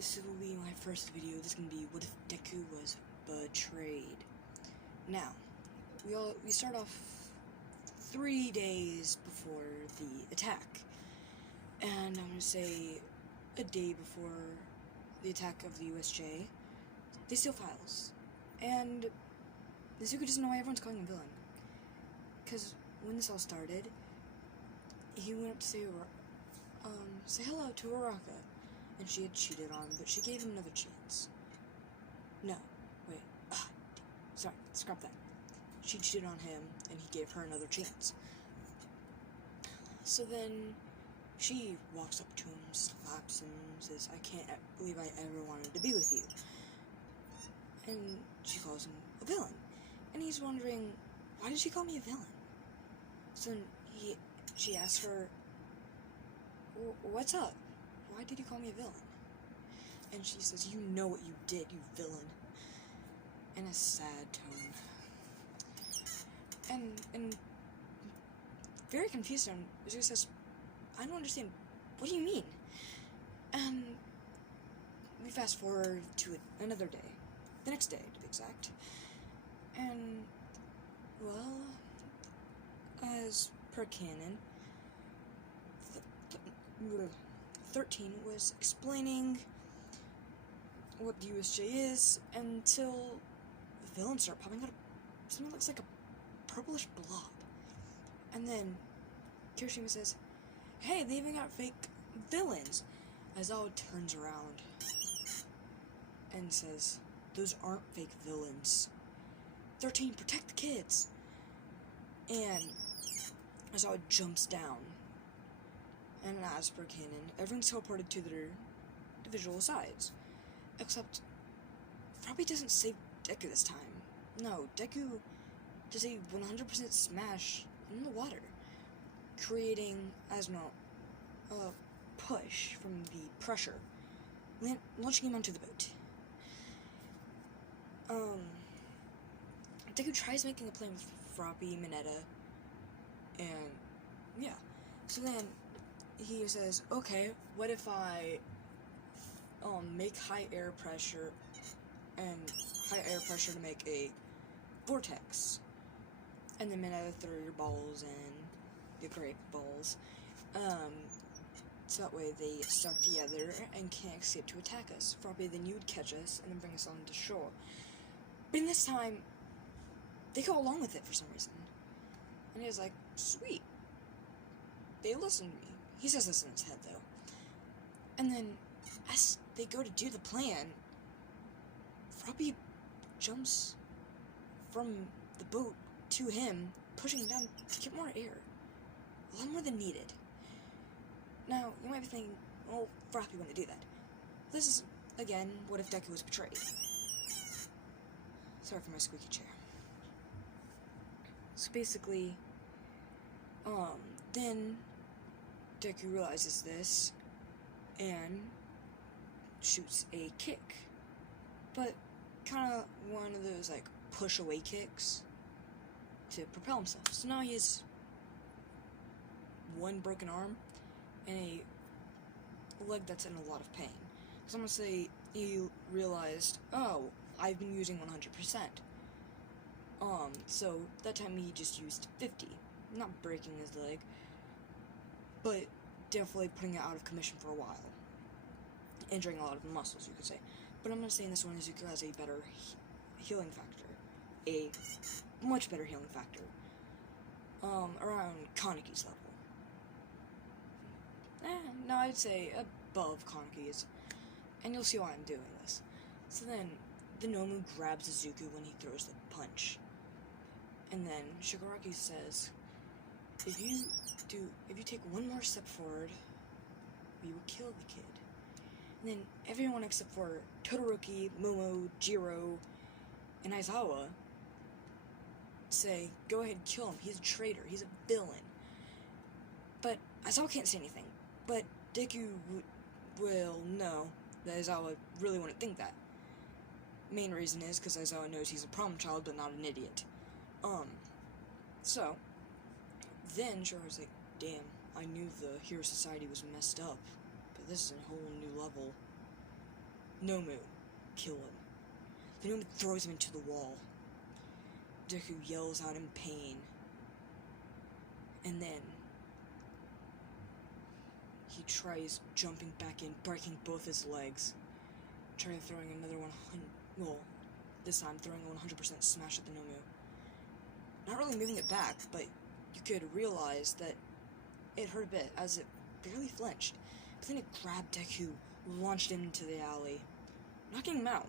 This will be my first video. This is gonna be what if Deku was betrayed. Now, we start off 3 days before the attack, and I'm gonna say a day before the attack of the USJ. They steal files, and Nezuko doesn't know why everyone's calling him villain. Because when this all started, he went up to say hello to Araka, and she had cheated on him, but she gave him another chance. No, wait, sorry, scrap that. She cheated on him, and he gave her another chance. So then, she walks up to him, slaps him, says, "I can't believe I ever wanted to be with you." And she calls him a villain. And he's wondering, why did she call me a villain? So she asks her, "What's up? Why did you call me a villain?" And she says, "You know what you did, you villain." In a sad tone. And very confused, she says, "I don't understand. What do you mean?" And we fast forward to another day. The next day, to be exact. And, well, as per canon, 13 was explaining what the USJ is until the villains start popping out of something that looks like a purplish blob. And then Kirishima says, "Hey, they even got fake villains." Aizawa turns around and says, "Those aren't fake villains. 13, protect the kids." And Aizawa jumps down. And as per canon, everyone's teleported to their individual sides. Except, Froppy doesn't save Deku this time. No, Deku does a 100% smash in the water, creating, as no, a push from the pressure, launching him onto the boat. Deku tries making a plan with Froppy, Mineta, and yeah. So then he says, "Okay, what if I make high air pressure to make a vortex?" And then Mineta, throw your balls in, the grape balls, so that way they get stuck together and can't escape to attack us. Froppy, then you would catch us and then bring us on to shore. But in this time, they go along with it for some reason. And he's like, "Sweet. They listen to me." He says this in his head, though. And then, as they go to do the plan, Froppy jumps from the boat to him, pushing him down to get more air. A lot more than needed. Now, you might be thinking, "Oh, Froppy wouldn't do that." This is, again, what if Deku was betrayed? Sorry for my squeaky chair. So basically, then Deku realizes this and shoots a kick. But kind of one of those, like, push-away kicks to propel himself. So now he has one broken arm and a leg that's in a lot of pain. So I'm gonna say he realized, oh, I've been using 100%. So that time he just used 50. Not breaking his leg, but definitely putting it out of commission for a while. Injuring a lot of the muscles, you could say. But I'm gonna say in this one, Nezuko has a better healing factor. A much better healing factor. Around Kaneki's level. No, I'd say above Kaneki's. And you'll see why I'm doing this. So then, the Nomu grabs Nezuko when he throws the punch. And then Shigaraki says, if you take one more step forward, we will kill the kid. And then everyone except for Todoroki, Momo, Jiro, and Aizawa say, "Go ahead, kill him. He's a traitor. He's a villain." But Aizawa can't say anything. But Deku will know that Aizawa really wouldn't think that. Main reason is because Aizawa knows he's a problem child, but not an idiot. So, then Shira's like, "Damn, I knew the Hero Society was messed up, but this is a whole new level." Nomu, kill him. The Nomu throws him into the wall. Deku yells out in pain. And then he tries jumping back in, breaking both his legs. Trying throwing another 100, well, this time throwing a 100% smash at the Nomu. Not really moving it back, but you could realize that it hurt a bit as it barely flinched. But then it grabbed Deku, launched him into the alley, knocking him out.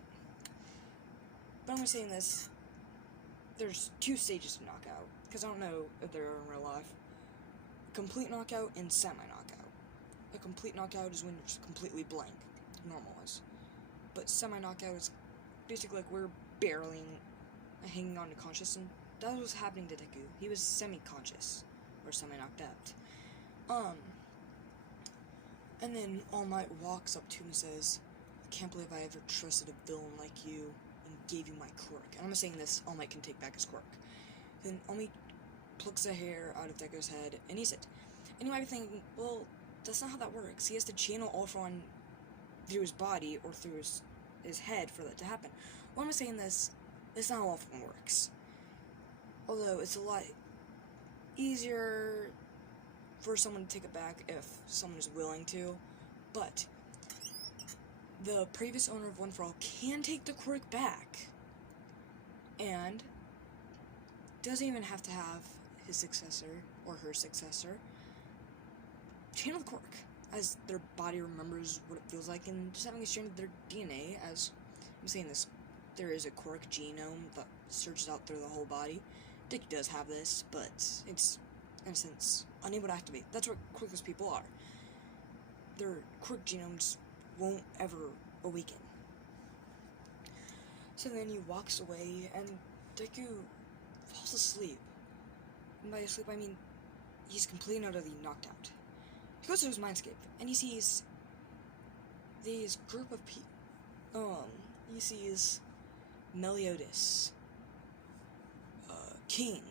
But I'm only saying this, there's 2 stages to knockout, because I don't know if they're in real life. Complete knockout and semi-knockout. A complete knockout is when you're just completely blank, normal is. But semi-knockout is basically like we're barely hanging on to conscious, and that was happening to Deku. He was semi-conscious, or semi-knocked out. And then All Might walks up to him and says, "I can't believe I ever trusted a villain like you and gave you my quirk." And I'm saying this, All Might can take back his quirk. Then All Might plucks the hair out of Deku's head and eats it. And you might be thinking, well, that's not how that works. He has to channel Ultron through his body or through his head for that to happen. Well, I'm saying this, that's not how Ultron works. Although it's a lot easier for someone to take it back if someone is willing to, but the previous owner of One For All can take the quirk back, and doesn't even have to have his successor or her successor channel the quirk, as their body remembers what it feels like, and just having a strand of their DNA. As I'm saying this, there is a quirk genome that searches out through the whole body. Dick does have this, but it's, in a sense, unable to activate. That's what quirkless people are. Their quirk genomes won't ever awaken. So then he walks away, and Deku falls asleep. And by asleep, I mean he's completely and utterly knocked out. He goes to his mindscape, and he sees these group of people. He sees Meliodas, King,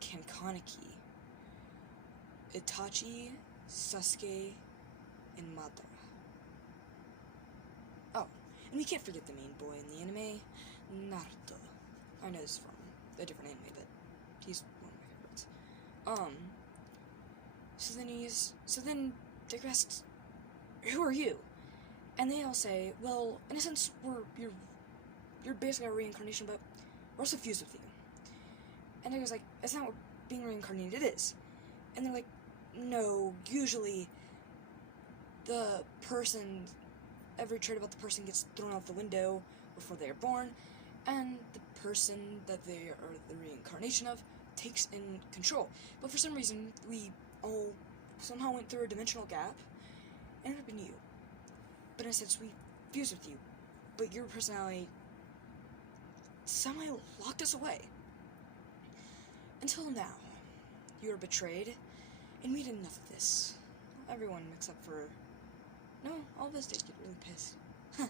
Kankaneki, Itachi, Sasuke, and Madara. Oh, and we can't forget the main boy in the anime, Naruto. I know this is from a different anime, but he's one of my favorites. So then Deku asks, "Who are you?" And they all say, "Well, in a sense, you're basically a reincarnation, but we're also fused with you." And Deku's like, "That's not what being reincarnated is." And they're like, "No, usually the person, every trait about the person gets thrown out the window before they are born, and the person that they are the reincarnation of takes in control. But for some reason, we all somehow went through a dimensional gap and ended up in you. But in a sense, we fused with you. But your personality somehow locked us away. Until now, you were betrayed, and we did enough of this. Everyone except for... No, all of us did get really pissed. Huh.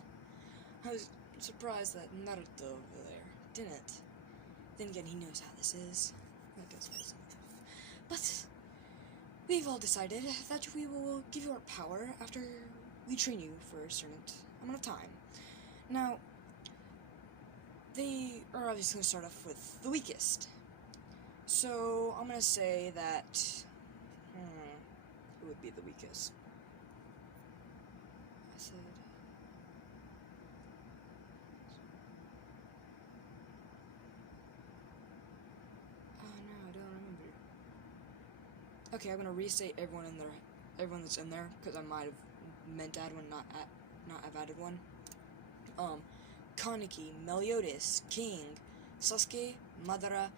I was surprised that Naruto over there didn't. Then again, he knows how this is. That does piss him off. But we've all decided that we will give you our power after we train you for a certain amount of time. Now, they are obviously going to start off with the weakest. So, I'm going to say that... who would be the weakest? I said... Oh no, I don't remember. Okay, I'm going to restate everyone that's in there, because I might have meant to add one, not have added one. Kaneki, Meliodas, King, Sasuke, Madara,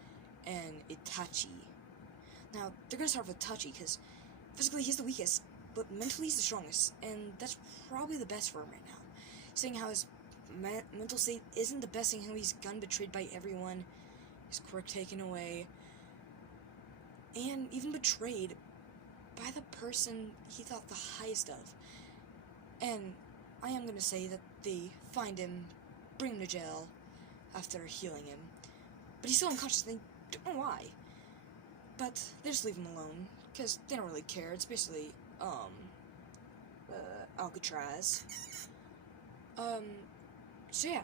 and Itachi. Now, they're gonna start with Itachi, because physically he's the weakest, but mentally he's the strongest, and that's probably the best for him right now. Seeing how his mental state isn't the best, seeing how he's gotten betrayed by everyone, his quirk taken away, and even betrayed by the person he thought the highest of. And I am gonna say that they find him, bring him to jail after healing him, but he's still unconscious, and they don't know why. But they just leave him alone, because they don't really care. It's basically, Alcatraz. Um, so yeah,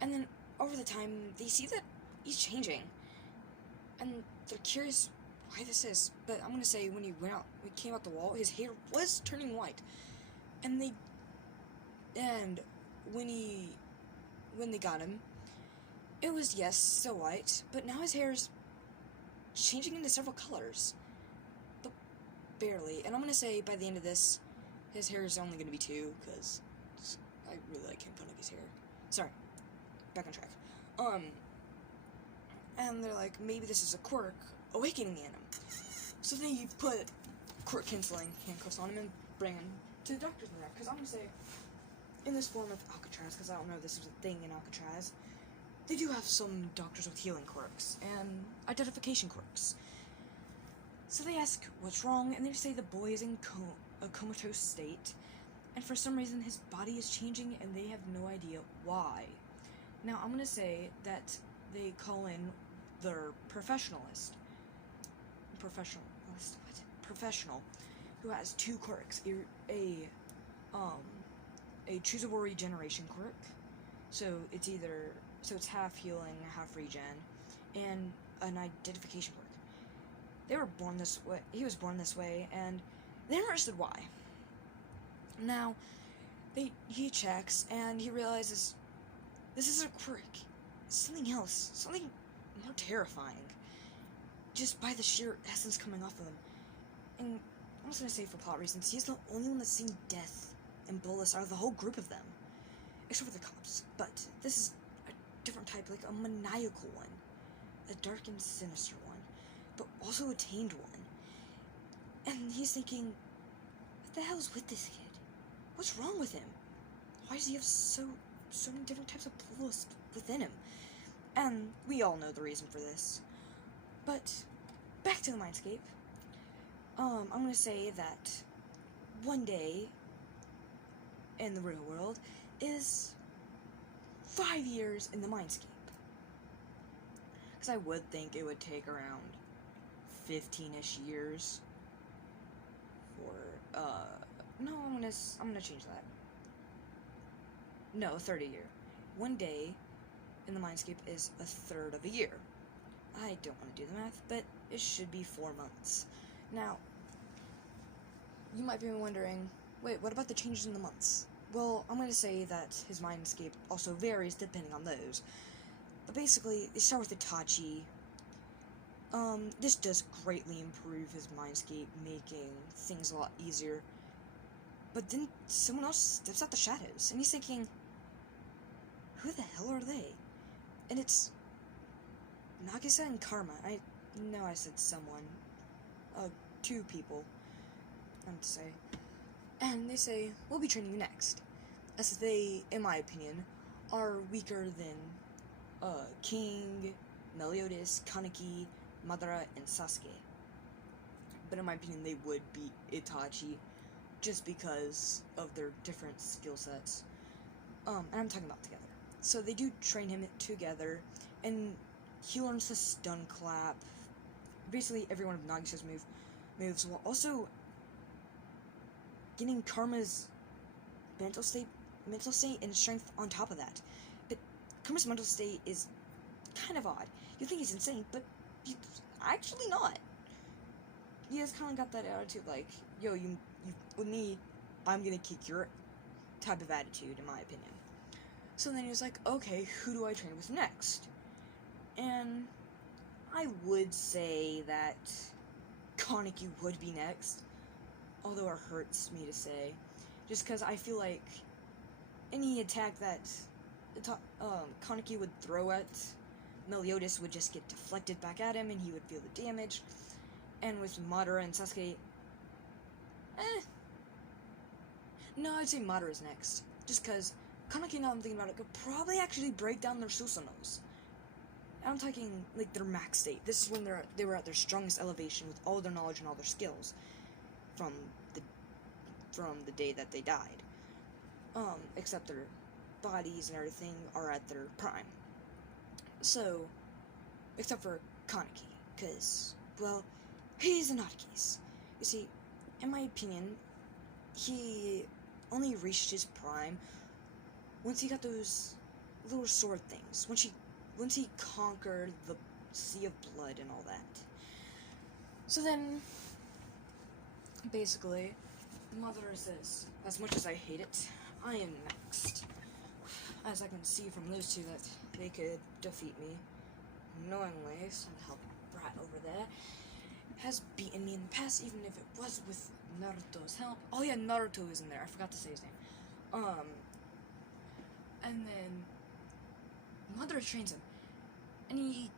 and then over the time, they see that he's changing, and they're curious why this is. But I'm gonna say when he came out the wall, his hair was turning white, and when they got him, it was, yes, still white, but now his hair's changing into several colors, but barely. And I'm gonna say by the end of this, his hair is only gonna be 2, because I really like Kane's hair. Sorry, back on track. And they're like, maybe this is a quirk awakening in him. So then you put quirk canceling handcuffs on him and bring him to the doctor's lab. Because I'm gonna say, in this form of Alcatraz, because I don't know if this is a thing in Alcatraz, they do have some doctors with healing quirks and identification quirks. So they ask what's wrong, and they say the boy is in a comatose state, and for some reason his body is changing, and they have no idea why. Now I'm gonna say that they call in their professional, who has 2 quirks, a choosable regeneration quirk, so it's half healing, half regen, and an identification quirk. He was born this way, and they never understood why. Now, he checks, and he realizes this is a quirk. It's something else, something more terrifying, just by the sheer essence coming off of him. And I'm just gonna say, for plot reasons, he's the only one that's seen death and Bolus out of the whole group of them, except for the cops. But this is a different type, like a maniacal one, a dark and sinister one, but also a tamed one. And he's thinking, what the hell's with this kid? What's wrong with him? Why does he have so many different types of Bolus within him? And we all know the reason for this. But back to the mindscape. I'm gonna say that one day in the real world is 5 years in the mindscape. Because I would think it would take around 15-ish years for, no, I'm gonna change that. No, a third a year. One day in the mindscape is a third of a year. I don't want to do the math, but it should be 4 months. Now, you might be wondering, wait, what about the changes in the months? Well, I'm going to say that his mindscape also varies depending on those. But basically, they start with Itachi. This does greatly improve his mindscape, making things a lot easier. But then someone else steps out the shadows, and he's thinking, who the hell are they? And it's Nagisa and Karma. I know I said someone. 2 people, I'm to say. And they say, we'll be training you next. As they, in my opinion, are weaker than King, Meliodas, Kaneki, Madara, and Sasuke. But in my opinion, they would beat Itachi just because of their different skill sets. And I'm talking about together. So they do train him together, and he learns to stun clap. Basically, every one of Nagisa's moves, while also getting Karma's mental state and strength on top of that. But Karma's mental state is kind of odd. You think he's insane, but he's actually not. He has kind of got that attitude like, yo, you with me, I'm gonna kick your type of attitude, in my opinion. So then he was like, okay, who do I train with next? And I would say that Kaneki would be next, although it hurts me to say, just because I feel like any attack that Kaneki would throw at Meliodas would just get deflected back at him, and he would feel the damage. And with Madara and Sasuke, no, I'd say Madara's next, just because Kaneki, now I'm thinking about it, could probably actually break down their Susanos. I'm talking, like, their max state. This is when they were at their strongest elevation with all their knowledge and all their skills from the day that they died. Except their bodies and everything are at their prime. So, except for Kaneki, because, well, he's an odd case. You see, in my opinion, he only reached his prime once he got those little sword things, once he conquered the Sea of Blood and all that. So then, basically, Madara says, as much as I hate it, I am next. As I can see from those two that they could defeat me knowingly, somehow Brat over there has beaten me in the past, even if it was with Naruto's help. Oh yeah, Naruto is in there. I forgot to say his name. And then Madara trains him, and he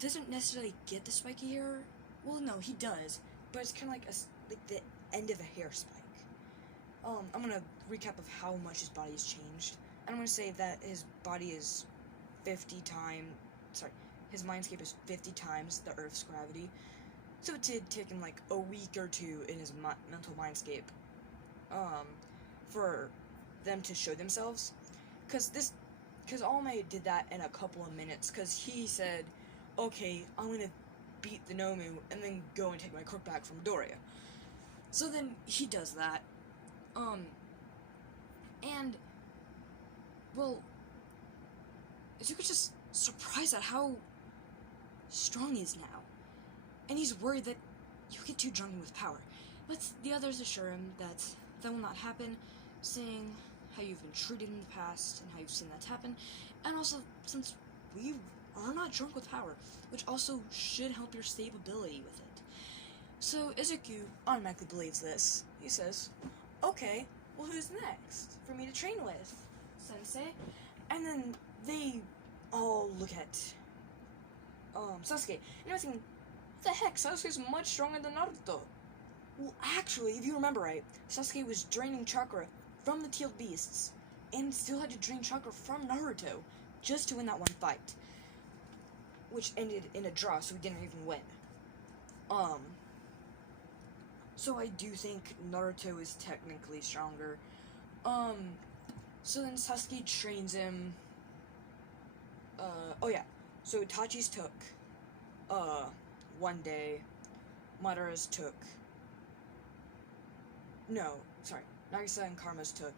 doesn't necessarily get the spiky hair. Well, no, he does, but it's kind of like the end of a hair spike. I'm gonna recap of how much his body has changed, and I'm gonna say that his body is 50 times. Sorry, his mindscape is 50 times the Earth's gravity. So it did take him like a week or two in his mental mindscape, for them to show themselves, because All Might did that in a couple of minutes, because he said, okay, I'm gonna beat the Nomu and then go and take my crook back from Doria. So then he does that, and, well, Izuku's just surprised at how strong he is now, and he's worried that he'll get too drunk with power, but the others assure him that that will not happen, saying how you've been treated in the past and how you've seen that happen, and also since we are not drunk with power, which also should help your stability with it. So Izuku automatically believes this. He says, okay, well, who's next for me to train with, Sensei? And then they all look at Sasuke, and they're thinking, what the heck, Sasuke's much stronger than Naruto. Well, actually, if you remember right, Sasuke was draining chakra from the Teal Beasts, and still had to drain chakra from Naruto, just to win that one fight. Which ended in a draw, so he didn't even win. So I do think Naruto is technically stronger. So then Sasuke trains him. Oh yeah. So Itachi's took, 1 day. Madara's took. No, sorry. Nagisa and Karma's took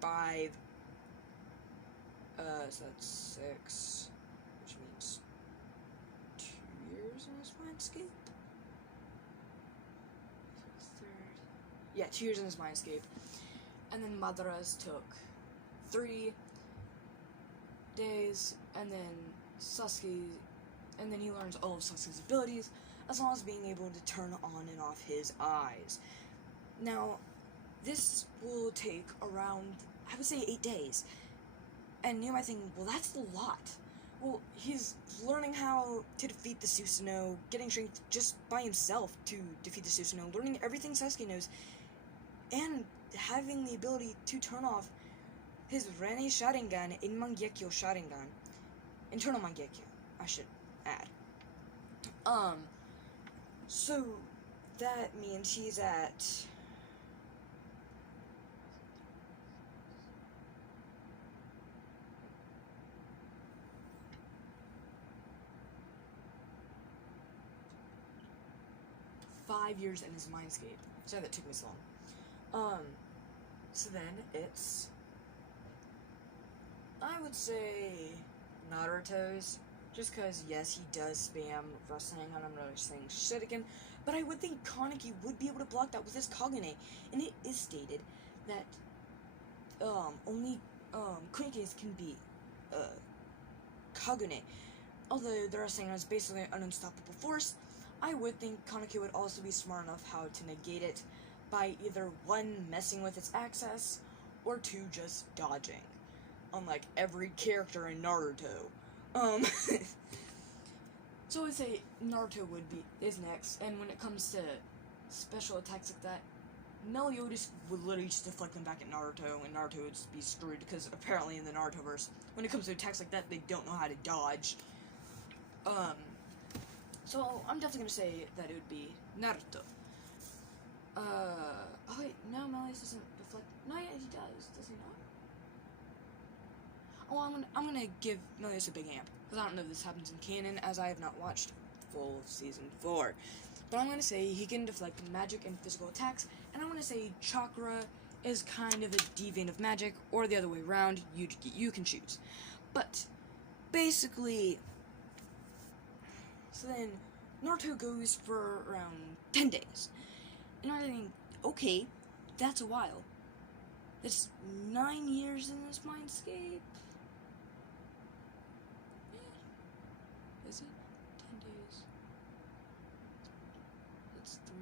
5. So that's 6. Which means 2 years in his mindscape? Yeah, 2 years in his mindscape. And then Madara's took 3 days, and then Sasuke, and then he learns all of Sasuke's abilities, as well as being able to turn on and off his eyes. Now, this will take around, I would say, 8 days. And you might think, well, that's a lot. Well, he's learning how to defeat the Susanoo, getting strength just by himself to defeat the Susanoo, learning everything Sasuke knows, and having the ability to turn off his Rene Sharingan in Mangekyo Sharingan. Internal Mangekyo, I should add. So that means he's at... ...5 years in his mindscape. Sorry that took me so long. So then it's... I would say Naruto's, just because, yes, he does spam wrestling, and I'm not saying shit again, but I would think Kaneki would be able to block that with his Kagune, and it is stated that, only, Kunekes can be, Kagune. Although the wrestling is basically an unstoppable force, I would think Kaneki would also be smart enough how to negate it by either 1, messing with its access, or 2, just dodging. Unlike every character in Naruto. So I would say Naruto is next, and when it comes to special attacks like that, Meliodas would literally just deflect them back at Naruto, and Naruto would just be screwed, because apparently in the Narutoverse, when it comes to attacks like that, they don't know how to dodge. So I'm definitely gonna say that it would be Naruto. Oh wait, no, Meliodas doesn't deflect. No, yeah, he does he not? Oh, I'm gonna give Meliodas a big amp, because I don't know if this happens in canon, as I have not watched full season 4. But I'm gonna say he can deflect magic and physical attacks, and I'm gonna say chakra is kind of a deviant of magic, or the other way around, you can choose. But, basically, so then, Naruto goes for around 10 days. And I think, okay, that's a while. That's 9 years in this mindscape. Yeah. Is it 10 days? It's 3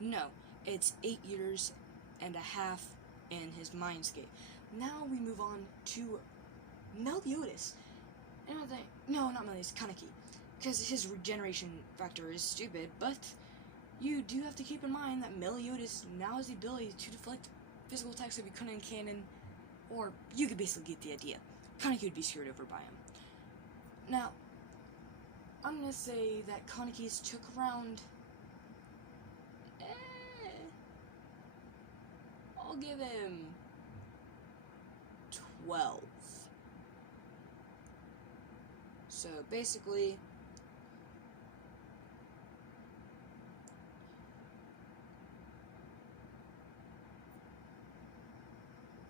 years. No, it's 8 years and a half in his mindscape. Now we move on to Meliodas. And I think, no, not Meliodas, Kaneki. Because his regeneration factor is stupid, but you do have to keep in mind that Meliodas now has the ability to deflect physical attacks if you couldn't in canon, or you could basically get the idea. Kaneki would be screwed over by him. Now, I'm gonna say that Kaneki's took around, I'll give him 12. So basically,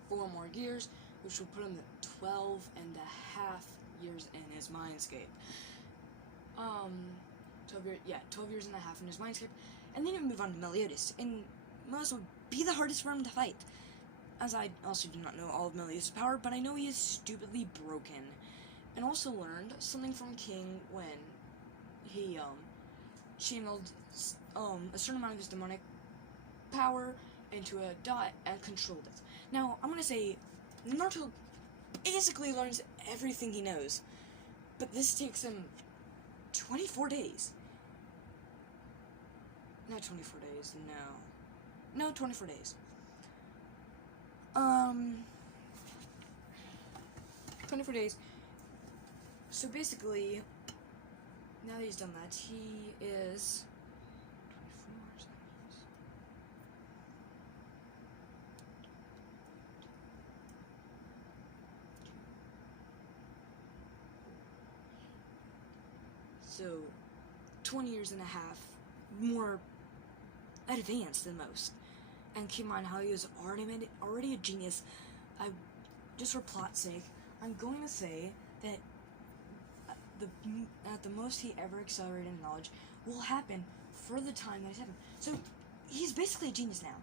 four more years, which will put him at 12 and a half years in his mindscape. 12 years and a half in his mindscape, and then you move on to Meliodas, and Meliodas would be the hardest for him to fight, as I also do not know all of Meliodas' power, but I know he is stupidly broken, and also learned something from King when he, channeled, a certain amount of his demonic power into a dot and controlled it. Now, I'm gonna say, Naruto basically learns everything he knows, but this takes him 24 days. Not 24 days, no. No, 24 days. 24 days. So basically, now that he's done that, he is 24. So 20 years and a half more advanced than most. And keep in mind how he was already a genius. Just for plot's sake, I'm going to say that at the most he ever accelerated in knowledge will happen for the time that he's having. So he's basically a genius now,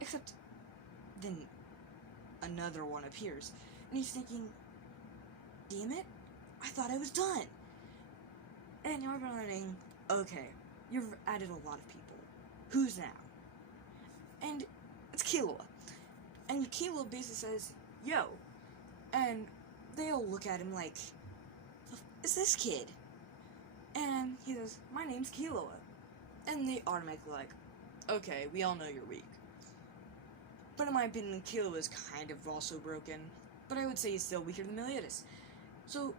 except then another one appears, and he's thinking, damn it, I thought I was done. And you're learning, okay, you've added a lot of people. Who's now? And it's Killua. And Killua basically says, yo. And they all look at him like, is this kid? And he says, my name's Killua. And they automatically like, okay, we all know you're weak. But in my opinion, Killua is kind of also broken. But I would say he's still weaker than Meliodas. So,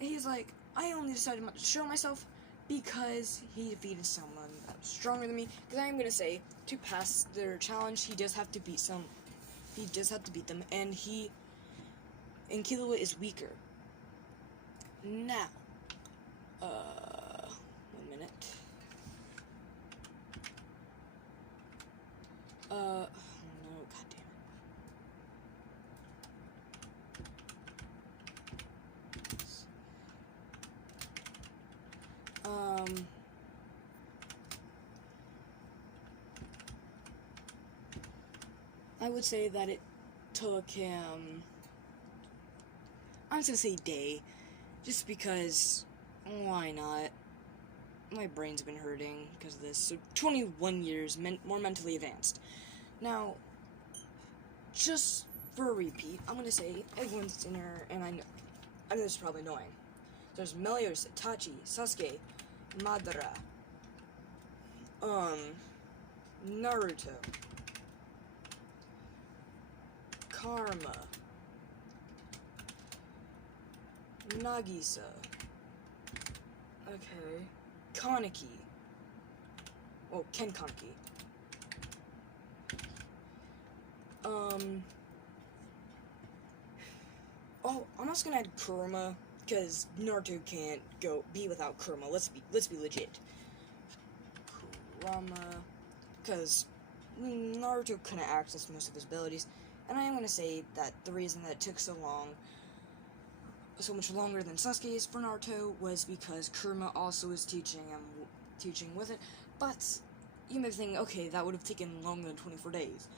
he's like, I only decided not to show myself because he defeated someone that was stronger than me. Because I'm gonna say, to pass their challenge, he does have to beat them. And Killua is weaker. Now, 1 minute. No, goddammit. I would say that it took him, I'm just gonna say day, just because, why not? My brain's been hurting because of this. So 21 years, more mentally advanced. Now, just for a repeat, I'm gonna say everyone's in here, and I know this is probably annoying. There's Meliodas, Itachi, Sasuke, Madara, Naruto, Karma, Nagisa, okay, Kaneki, well, Ken Kaneki, oh, I'm also gonna add Kurama, because Naruto can't be without Kurama, let's be legit. Kurama, because Naruto couldn't access most of his abilities, and I am going to say that the reason that it took so much longer than Sasuke's for Naruto was because Kurama also was teaching with it, but you may be thinking, okay, that would have taken longer than 24 days.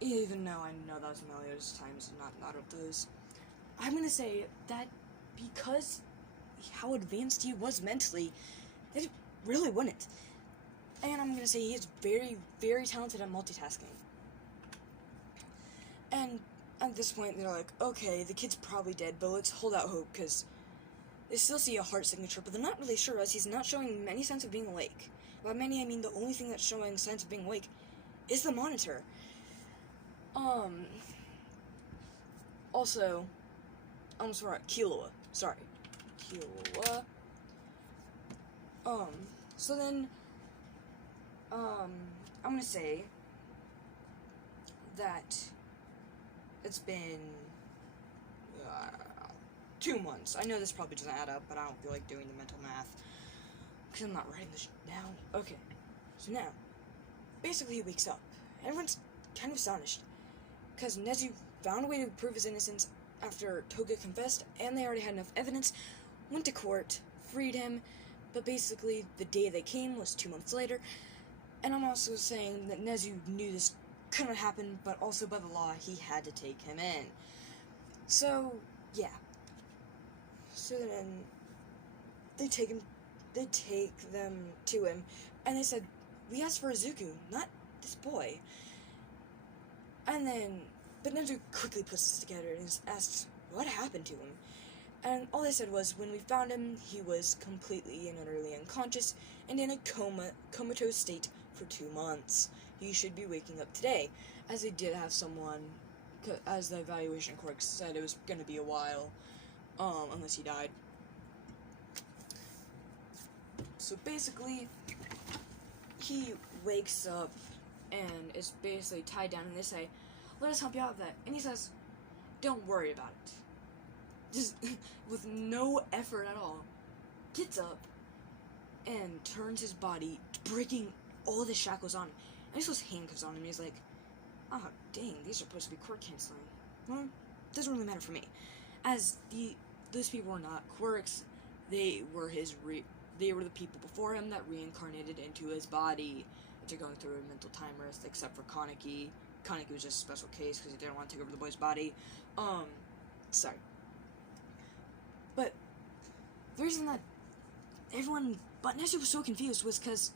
Even though I know that was Meliodas' times, not Naruto's. I'm going to say that because how advanced he was mentally, it really wouldn't. And I'm going to say he is very, very talented at multitasking. And at this point, they're like, okay, the kid's probably dead, but let's hold out hope, because they still see a heart signature, but they're not really sure, as he's not showing any signs of being awake. By many, I mean the only thing that's showing signs of being awake is the monitor. Also, almost forgot, Killua. Sorry. Killua. So then, I'm gonna say that it's been 2 months. I know this probably doesn't add up, but I don't feel like doing the mental math because I'm not writing this down. Okay, so now, basically he wakes up. Everyone's kind of astonished because Nezu found a way to prove his innocence after Toga confessed, and they already had enough evidence, went to court, freed him, but basically the day they came was 2 months later. And I'm also saying that Nezu knew this couldn't happen, but also by the law he had to take him in. So yeah. So then they take them to him, and they said, "We asked for Izuku, not this boy." And then, but Nezu quickly puts this together and asks what happened to him. And all they said was, when we found him, he was completely and utterly unconscious and in a comatose state for 2 months. He should be waking up today, as they did have someone, as the evaluation clerk said, it was going to be a while, unless he died. So basically, he wakes up and is basically tied down, and they say, "Let us help you out with that." And he says, "Don't worry about it." Just with no effort at all, gets up and turns his body, breaking all the shackles on him. And he throws handcuffs on him, and he's like, "Oh, dang, these are supposed to be court canceling. Well, doesn't really matter for me." As those people were not quirks, they were they were the people before him that reincarnated into his body after going through a mental time rest, except for Kaneki. Kaneki was just a special case because he didn't want to take over the boy's body. Sorry. But the reason that everyone but Nezu was so confused was because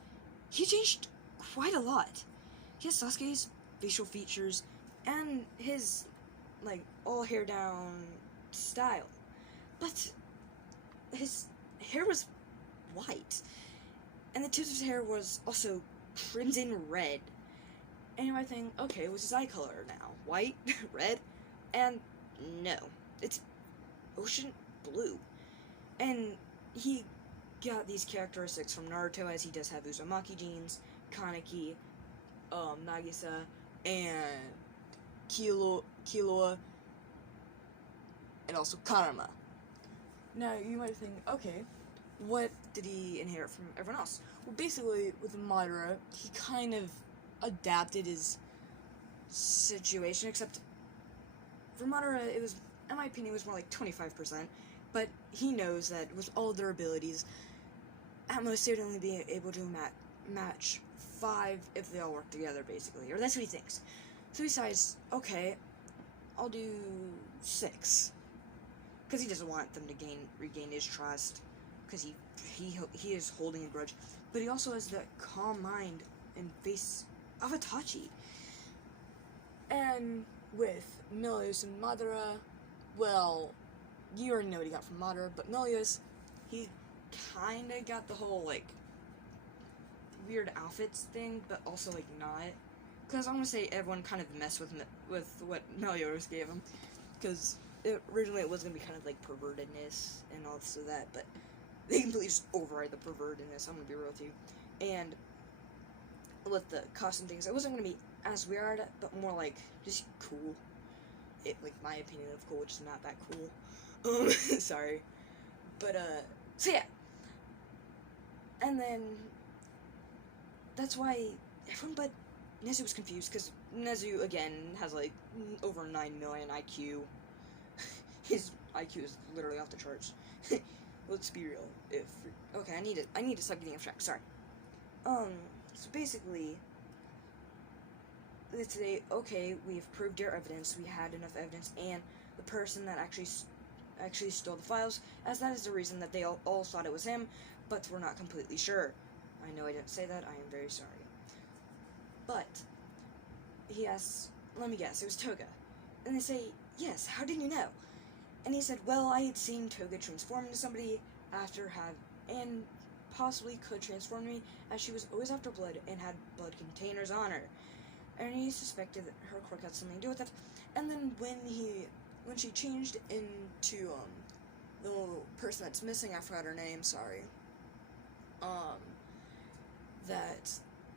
he changed quite a lot. He has Sasuke's facial features and his, like, all hair down style. But his hair was white. And the tips of his hair was also crimson red. And you might think, okay, what's his eye color now? White? Red? And no. It's ocean blue. And he got these characteristics from Naruto, as he does have Uzumaki genes, Kaneki, Nagisa, and Killua, and also Karma. Now, you might think, okay, what did he inherit from everyone else? Well, basically, with Madara, he kind of adapted his situation, except for Madara, it was, in my opinion, it was more like 25%, but he knows that with all their abilities, at most, they would only be able to match 5 if they all work together, basically, or that's what he thinks. So he decides, okay, I'll do 6, because he doesn't want them to regain his trust, because he is holding a grudge, but he also has that calm mind and face of Itachi. And with Meliodas and Madara, well, you already know what he got from Madara, but Meliodas, he kinda got the whole, like, weird outfits thing, but also, like, not. Because I'm gonna say everyone kind of messed with what Meliodas gave him, because originally it was gonna be kind of like pervertedness and all this of that, but they completely just override the pervertedness, I'm gonna be real with you. And with the costume things, it wasn't gonna be as weird, but more like just cool. Like, my opinion of cool, which is not that cool. Sorry. But, so yeah. And then, that's why everyone but Nezu was confused, because Nezu, again, has, like, over 9 million IQ. His IQ is literally off the charts. Let's be real. Okay, I need to stop getting off track, sorry. So basically, they say, okay, we've proved your evidence, we had enough evidence, and the person that actually stole the files, as that is the reason that they all thought it was him, but we're not completely sure. I know I didn't say that, I am very sorry. But, he asks, let me guess, it was Toga. And they say, yes, how did you know? And he said, well, I had seen Toga transform into somebody and possibly could transform me, as she was always after blood and had blood containers on her. And he suspected that her quirk had something to do with it. And then when she changed into, the person that's missing, I forgot her name, sorry. That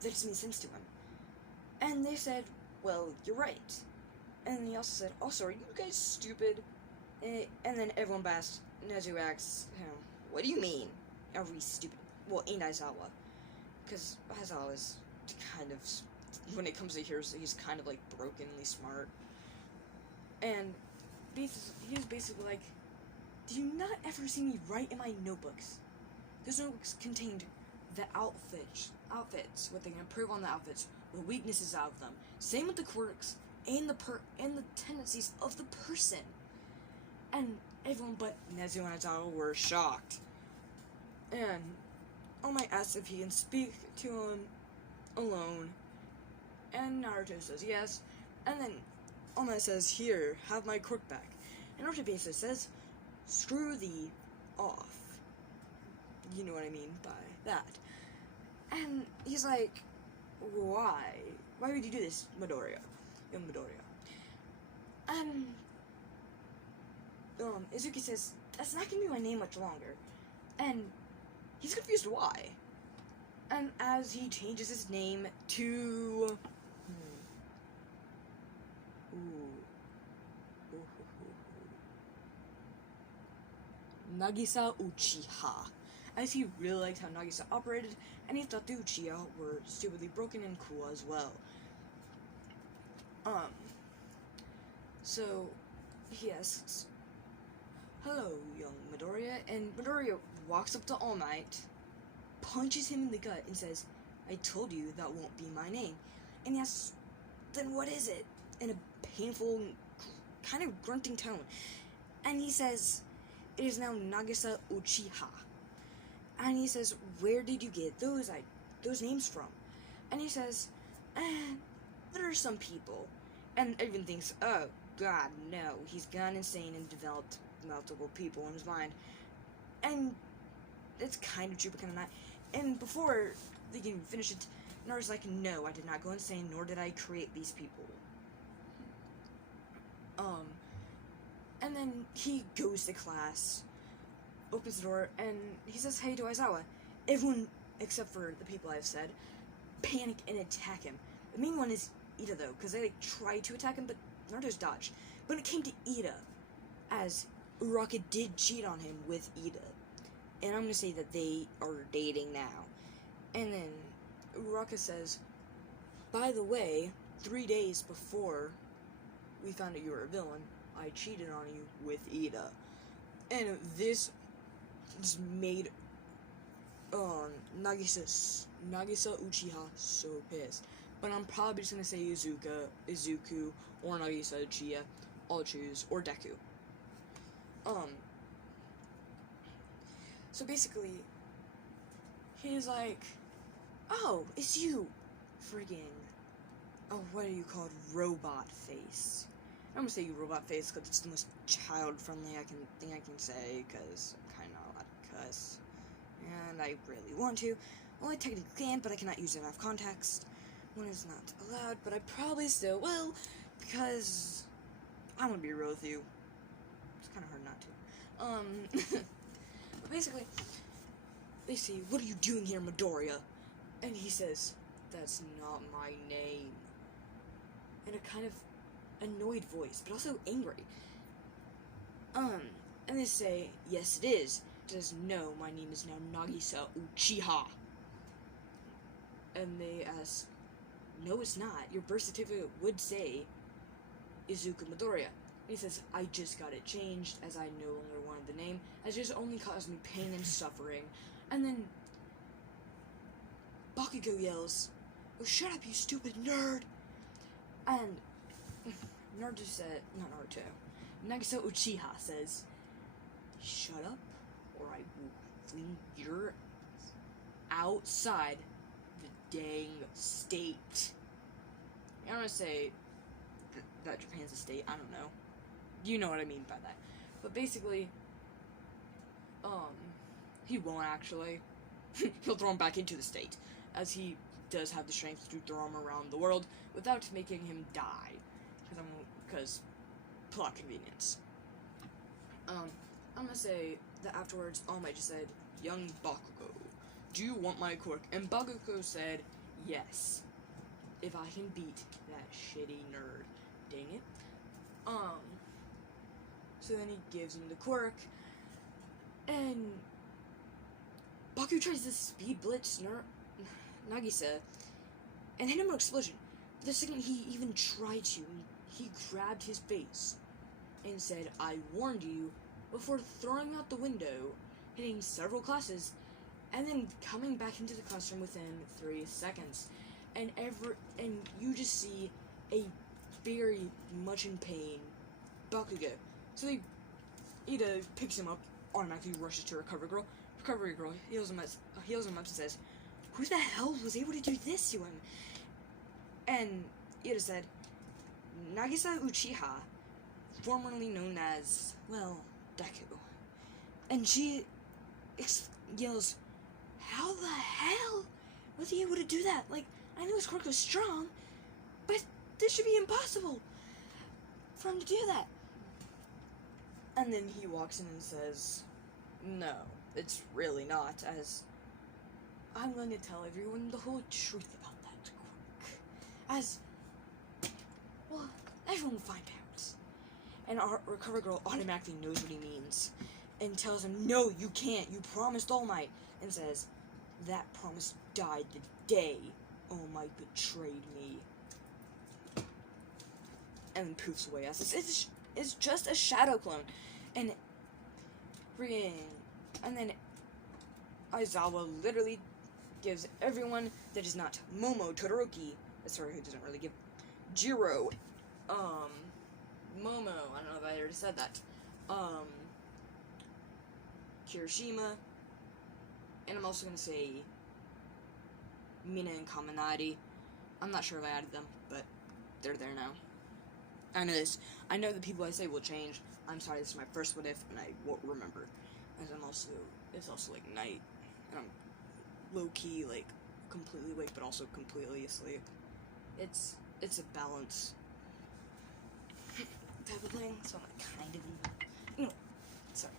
just made sense to him. And they said, well, you're right. And he also said, also, are you guys stupid? And then everyone bashed Nezu asks him, what do you mean? Are we stupid? Well, ain't Aizawa. Because Aizawa is kind of, when it comes to heroes, he's kind of like brokenly smart. And he's basically like, do you not ever see me write in my notebooks? Those notebooks contained the outfits, what they can improve on the outfits, the weaknesses out of them. Same with the quirks and the tendencies of the person. And everyone but Nezu and Aizawa were shocked. And All Might asks if he can speak to him alone. And Naruto says yes. And then All Might says, here, have my quirk back. And Naruto basically says, screw thee off. You know what I mean by that. And he's like, why? Why would you do this, Midoriya? Young Midoriya. And Izuki says, that's not gonna be my name much longer. And he's confused why. And as he changes his name to Nagisa Uchiha, as he really liked how Nagisa operated, and he thought the Uchiha were stupidly broken and cool as well. So he asks, hello, young Midoriya, and Midoriya walks up to All Might, punches him in the gut, and says, I told you that won't be my name. And he asks, then what is it? In a painful, kind of grunting tone. And he says, it is now Nagisa Uchiha. And he says, where did you get those names from? And he says, there are some people. And everyone thinks, oh, God, no. He's gone insane and developed multiple people in his mind. And it's kind of true, but kind of not. And before they can even finish it, Naruto's like, no, I did not go insane, nor did I create these people. And then he goes to class, opens the door, and he says, hey to Aizawa. Everyone, except for the people I've said, panic and attack him. The main one is Ida, though, because they try to attack him, but Naruto's dodged. But it came to Ida, as Uraraka did cheat on him with Ida. And I'm going to say that they are dating now. And then Uraraka says, by the way, 3 days before we found out you were a villain, I cheated on you with Ida. And this just made Nagisa Uchiha so pissed. But I'm probably just going to say Izuku, or Nagisa Uchiha. I'll choose, or Deku. So basically, he's like, oh, it's you, friggin', what are you called, robot face. I'm gonna say you robot face because it's the most child-friendly thing I can say, because I'm kinda not allowed to cuss. And I really want to. Well, I technically can, but I cannot use it out of context when it's not allowed, but I probably still will, because I'm gonna be real with you. It's kinda hard not to. But basically, they say, what are you doing here, Midoriya? And he says, that's not my name. In a kind of annoyed voice, but also angry. And they say, yes it is. He says, no, my name is now Nagisa Uchiha. And they ask, no, it's not. Your birth certificate would say Izuku Midoriya. He says, I just got it changed as I no longer wanted the name, as it just only caused me pain and suffering. And then Bakugo yells, oh, shut up, you stupid nerd! And Naruto said, not Naruto, Nagisa Uchiha says, shut up, or I will fling your outside the dang state. I don't want to say that Japan's a state, I don't know. You know what I mean by that. But basically, he won't actually. He'll throw him back into the state, as he does have the strength to throw him around the world without making him die. Because plot convenience. I'm gonna say that afterwards, All Might just said, young Bakugo, do you want my quirk? And Bakugo said, yes. If I can beat that shitty nerd. Dang it. So then he gives him the quirk, and Baku tries to speed blitz Nagisa, and hit him with an explosion. The second he even tried to, he grabbed his face and said, I warned you, before throwing out the window, hitting several classes, and then coming back into the classroom within 3 seconds. And you just see a very much in pain Bakugo. So Ida picks him up, automatically rushes to Recovery Girl. Recovery Girl heals him up and says, who the hell was able to do this to him? And Ida said, Nagisa Uchiha, formerly known as, well, Deku. And she yells, how the hell was he able to do that? Like, I know his quirk was strong, but this should be impossible for him to do that. And then he walks in and says, no, it's really not, as I'm going to tell everyone the whole truth about that quirk. As, well, everyone will find out. And our Recover Girl automatically knows what he means, and tells him, no, you can't, you promised All Might, and says, that promise died the day All Might betrayed me. And poofs away as it's just a shadow clone. And then Aizawa literally gives everyone that is not Momo Todoroki, sorry, who doesn't really give Jiro, Momo, I don't know if I already said that, Kirishima, and I'm also gonna say Mina and Kaminari. I'm not sure if I added them, but they're there now. I know this. I know the people I say will change. I'm sorry, this is my first what if, and I won't remember. And it's also like night, and I'm low-key, like, completely awake, but also completely asleep. It's a balance type of thing, so I'm like kind of even. No, sorry.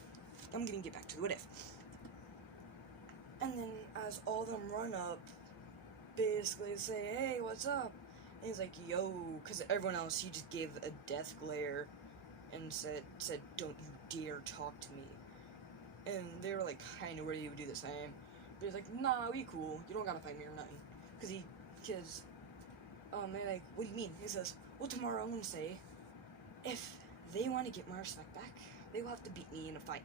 I'm gonna get back to the what if. And then as all of them run up, basically say, hey, what's up? And he's like, yo, because everyone else, he just gave a death glare and said, don't you dare talk to me. And they were like, kind of ready to do the same. But he's like, nah, we cool. You don't gotta fight me or nothing. Because, they're like, what do you mean? He says, well, tomorrow I'm gonna say, if they want to get my respect back, they will have to beat me in a fight,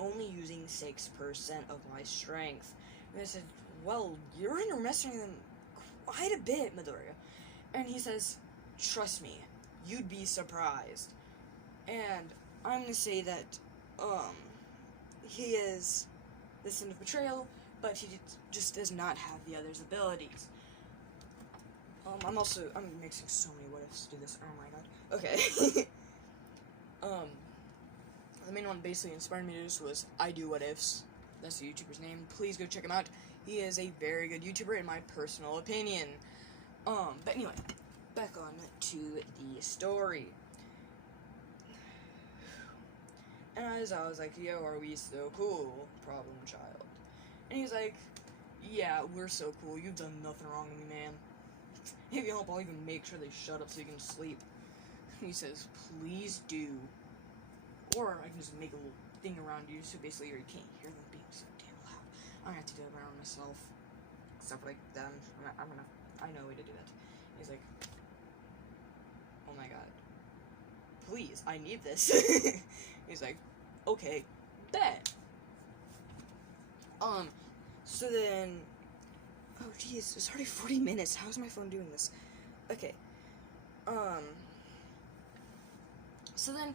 only using 6% of my strength. And I said, well, you're underestimating them quite a bit, Midoriya. And he says, trust me, you'd be surprised. And I'm gonna say that, he is the sin of betrayal, but he just does not have the other's abilities. I'm mixing so many what ifs to do this, oh my god. Okay. The main one basically inspired me to do this was I Do What Ifs. That's the YouTuber's name. Please go check him out. He is a very good YouTuber in my personal opinion. But anyway, back on to the story. And as I was like, yo, are we so cool, problem child? And he's like, yeah, we're so cool, you've done nothing wrong to me, man. If you help, I'll even make sure they shut up so you can sleep. And he says, please do. Or I can just make a little thing around you, so basically you can't hear them being so damn loud. I'm gonna have to do it around myself. Stuff like that. I know a way to do that. please, I need this. He's like, okay, bet. So then, oh geez, it's already 40 minutes. How's my phone doing this? Okay. So then,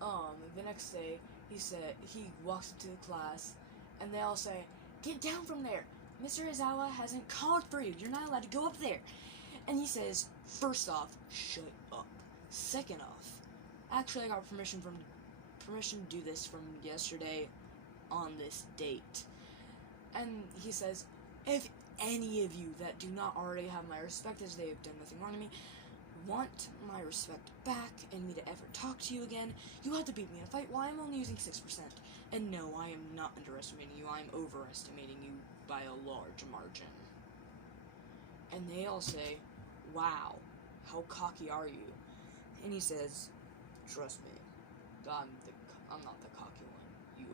the next day, he walks into the class, and they all say, "Get down from there! Mr. Izawa hasn't called for you. You're not allowed to go up there." And he says, first off, shut up. Second off, actually I got permission to do this from yesterday on this date. And he says, if any of you that do not already have my respect, as they have done nothing wrong to me, want my respect back and me to ever talk to you again, you have to beat me in a fight. Well, I'm only using 6%. And no, I am not underestimating you. I'm overestimating you by a large margin. And they all say, wow, how cocky are you? And he says, trust me, I'm not the cocky one, you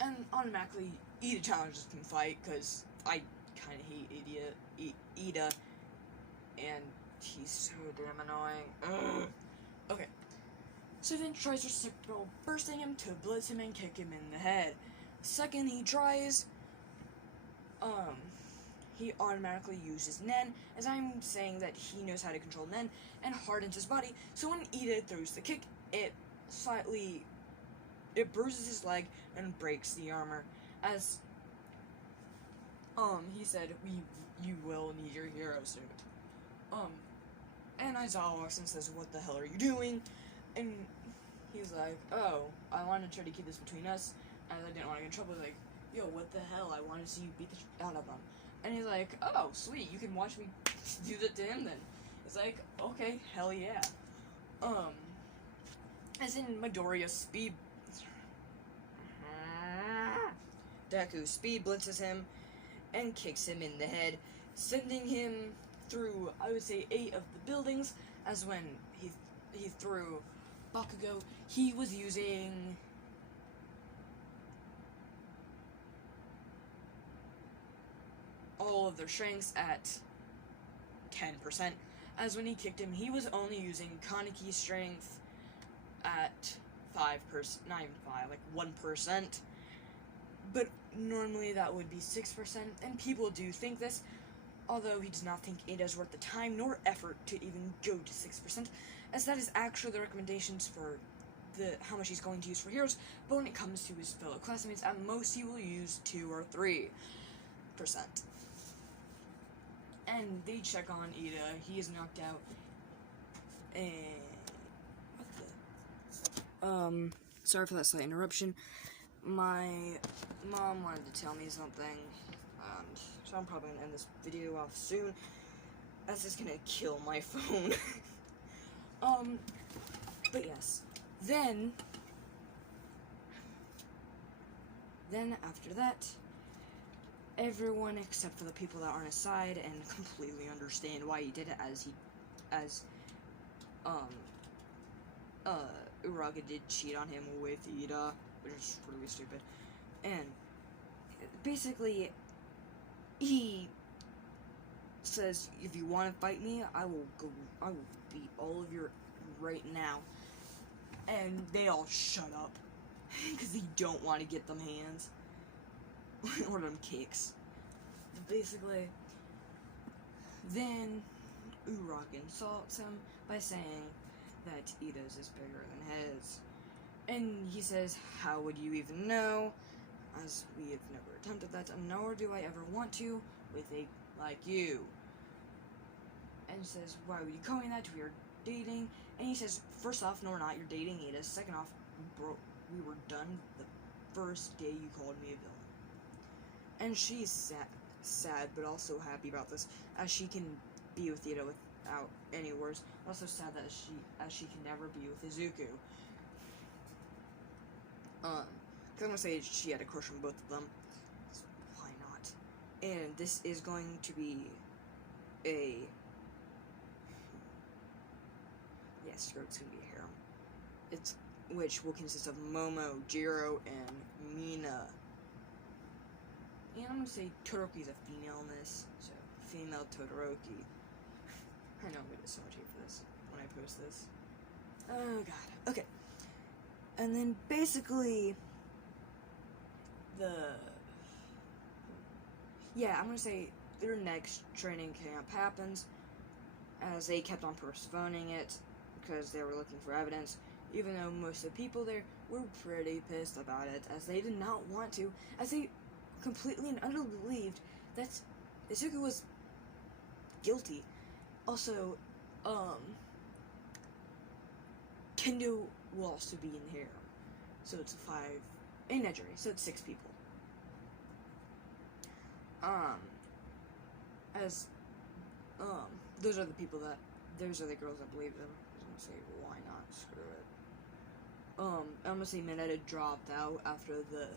are. And automatically, Ida challenges him to fight, because I kind of hate Ida, and he's so damn annoying. Ugh. Okay, so then tries reciprocal bursting him to blitz him and kick him in the head. Second he tries, he automatically uses Nen, as I'm saying that he knows how to control Nen, and hardens his body, so when Ida throws the kick, it bruises his leg and breaks the armor, as, he said, you will need your hero suit. And Aizawa walks in and says, what the hell are you doing? And he's like, oh, I wanted to try to keep this between us, and I didn't want to get in trouble. He's like, yo, what the hell? I want to see you beat the shit out of them. And he's like, oh, sweet, you can watch me do that to him then. It's like, okay, hell yeah. As in Midoriya speed... Deku speed blitzes him and kicks him in the head, sending him through, I would say, 8 of the buildings, as when he threw Bakugo, he was using... all of their strengths at 10%, as when he kicked him, he was only using Kaneki strength at 5%, not even 5, like 1%, but normally that would be 6%, and people do think this, although he does not think it is worth the time nor effort to even go to 6%, as that is actually the recommendations for how much he's going to use for heroes, but when it comes to his fellow classmates, at most he will use 2 or 3%. And they check on Ida, he is knocked out, and... what the... sorry for that slight interruption. My mom wanted to tell me something, and so I'm probably gonna end this video off soon, as it's gonna kill my phone. But yes. Then after that, everyone except for the people that aren't aside and completely understand why he did it, as Uraga did cheat on him with Ida, which is really stupid. And basically, he says, if you want to fight me, I will beat all of your right now. And they all shut up, because they don't want to get them hands, or them kicks. But basically, then Uraga insults him by saying that Ida's is bigger than his. And he says, how would you even know, as we have never attempted that, nor do I ever want to, with a like you. And says, why would you call me that? We are dating. And he says, first off, no we're not, you're dating Ida. Second off, bro, we were done the first day you called me a villain. And she's sad, but also happy about this, as she can be with Ida without any words. Also sad that as she can never be with Izuku. Because I'm gonna say she had a crush on both of them. So why not? And this is going to be a... yes, it's gonna be a harem. Which will consist of Momo, Jiro, and Mina. And I'm gonna say Todoroki's a female in this, so female Todoroki. I know I'm gonna saute for this when I post this. Oh god. Okay. And then basically I'm gonna say their next training camp happens, as they kept on postponing it because they were looking for evidence, even though most of the people there were pretty pissed about it, as they did not want to, as they completely and utterly believed that Izuku was guilty. Also, Kendo will also be in here, so it's 5, in Nejiri, so it's 6 people. Those are the people those are the girls that believe them. I was gonna say, why not? Screw it. I'm gonna say Mineta dropped out after the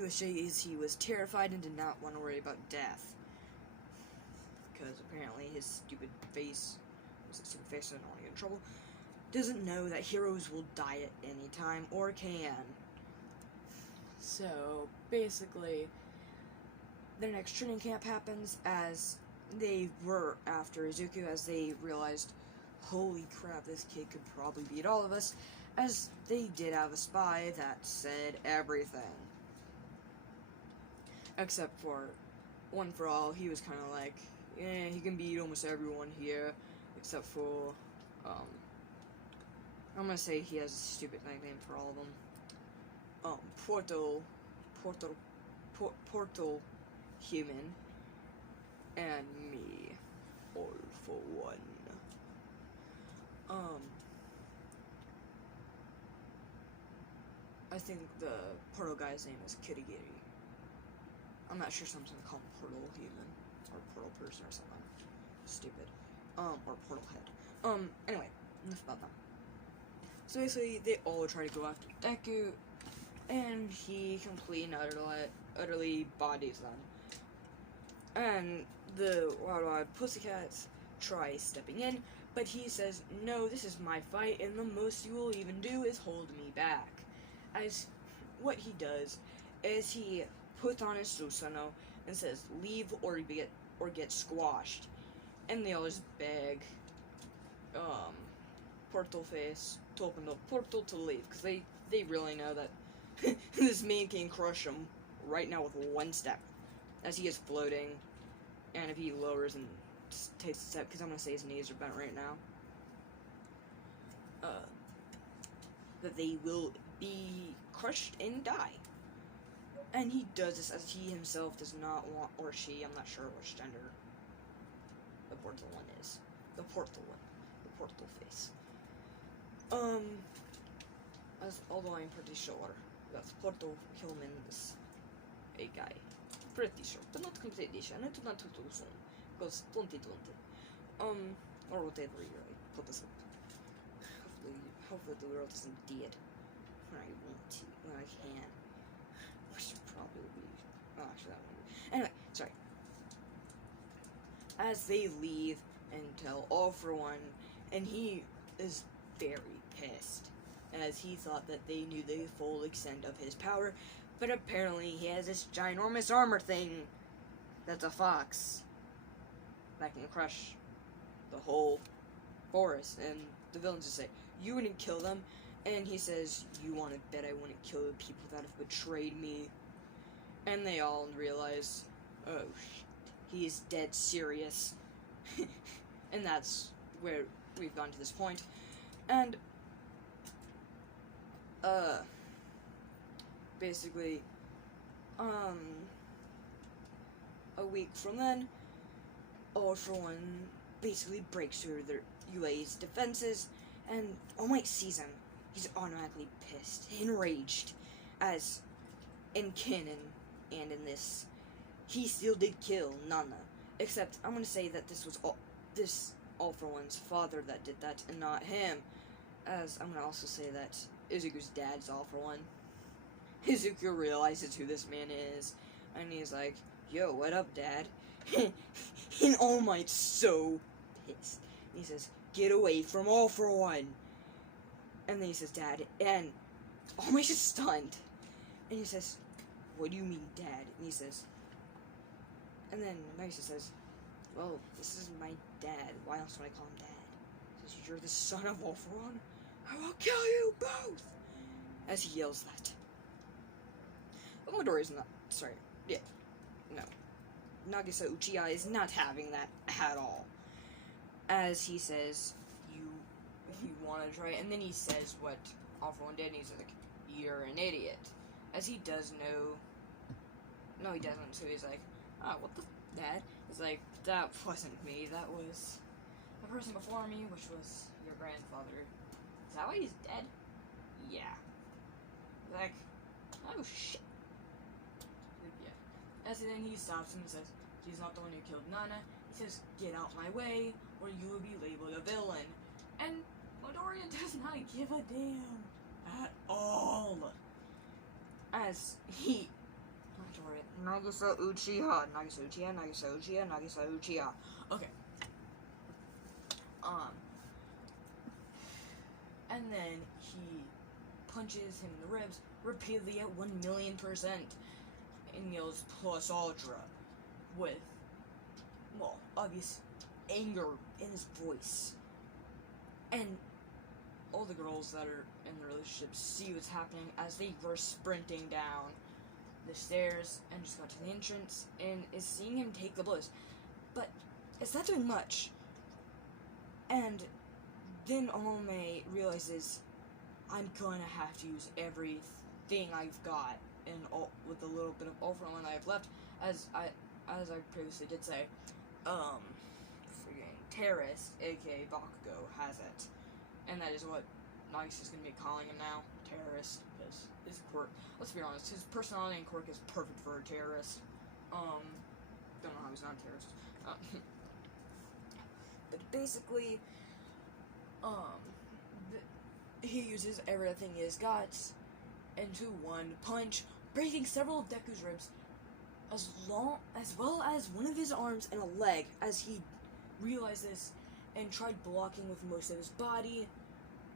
USJ is he was terrified and did not want to worry about death. Because apparently his stupid face, I don't want to get in trouble, doesn't know that heroes will die at any time, or can. So, basically, their next training camp happens as they were after Izuku, as they realized, holy crap, this kid could probably beat all of us, as they did have a spy that said everything. Except for One for All, he was kind of like, yeah, he can beat almost everyone here, except for, I'm gonna say he has a stupid nickname for all of them. Portal Human, and me, all for one. I think the Portal guy's name is Kirigiri. I'm not sure someone's gonna call him Portal Human, or Portal Person or something. Stupid. Or Portal Head. Anyway, enough about them. So basically, they all try to go after Deku, and he completely and utterly bodies them. And the Wild Pussycats try stepping in, but he says, no, this is my fight, and the most you will even do is hold me back. As what he does is he puts on his Susanoo and says, leave or get squashed. And they all just beg Portal Face to open the portal to leave, because they really know that this man can crush him right now with one step, as he is floating, and if he lowers and takes a step, because I'm going to say his knees are bent right now, that they will be crushed and die. And he does this as he himself does not want, or she, I'm not sure which gender the Portal one is. The Portal one. The Portal Face. Although I'm pretty sure that Portal Human is a guy. Pretty sure, but not completely sure. I do not too soon, because 2020. Or whatever year I put this up. Hopefully the world isn't dead when I want to, when I can. Which should probably be, oh, actually that one. Anyway, sorry. As they leave and tell All for One, and he is very pissed, as he thought that they knew the full extent of his power, but apparently he has this ginormous armor thing that's a fox that can crush the whole forest. And the villains just say, you wouldn't kill them, and he says, you want to bet I wouldn't kill the people that have betrayed me. And they all realize, oh shit, he is dead serious. And that's where we've gone to this point. And basically, a week from then, All for One basically breaks through their UA's defenses, and All Might sees him. He's automatically pissed, enraged, as in canon and in this, he still did kill Nana. Except, I'm gonna say that this was All for One's father that did that, and not him. As I'm gonna also say that Izuku's dad's All for One. Izuku realizes who this man is, and he's like, yo, what up, Dad? And All Might's so pissed. And he says, get away from All for One. And then he says, Dad, and All Might's just stunned. And he says, what do you mean, Dad? And he says, and then Nisa says, well, this is my dad. Why else would I call him dad? He says, you're the son of Ultron? I will kill you both! As he yells that. But Midoriya's not, sorry, yeah, no. Nagisa Uchiha is not having that at all. As he says, you want to try it, and then he says what Ultron did, and he's like, you're an idiot. As he does know, no he doesn't, so he's like, oh, what the, Dad? He's like, that wasn't me, that was the person before me, which was your grandfather. Is that why he's dead? Yeah. Like, oh shit. Yeah. As then he stops him and says, she's not the one who killed Nana. He says, get out my way, or you will be labeled a villain. And Midoriya does not give a damn at all. As he, Nagisa Uchiha, Nagisa Uchiha, Nagisa Uchiha, Nagisa Uchiha. Okay. And then he punches him in the ribs repeatedly at 1,000,000% and yells plus ultra with, well, obvious anger in his voice. And all the girls that are in the relationship see what's happening as they were sprinting down the stairs and just got to the entrance and is seeing him take the blows. But it's not doing much. And then Ome realizes, I'm gonna have to use everything I've got and with the little bit of Ultron I have left, as I previously did say, freaking terrorist, aka Bakugo, has it. And that is what Nagisa's gonna be calling him now, terrorist, because his quirk, let's be honest, his personality and quirk is perfect for a terrorist. Don't know how he's not a terrorist. But basically, he uses everything he's got into one punch, breaking several of Deku's ribs, as well as one of his arms and a leg, as he realized this and tried blocking with most of his body,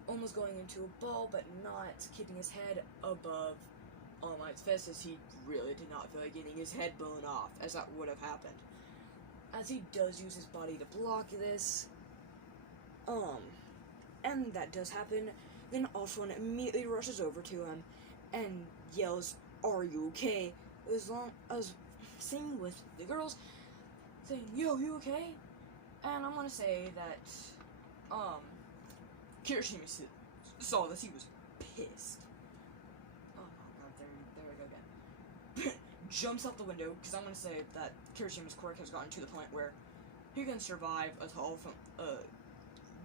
almost going into a ball, but not keeping his head above All Might's fist, as he really did not feel like getting his head blown off, as that would have happened. As he does use his body to block this, and that does happen, then Ultron immediately rushes over to him and yells, are you okay? As long as singing with the girls, saying, yo, you okay? And I'm gonna say that, Kirishima saw this, he was pissed. Oh my god, there we go again. Jumps out the window, because I'm gonna say that Kirishima's quirk has gotten to the point where he can survive a tall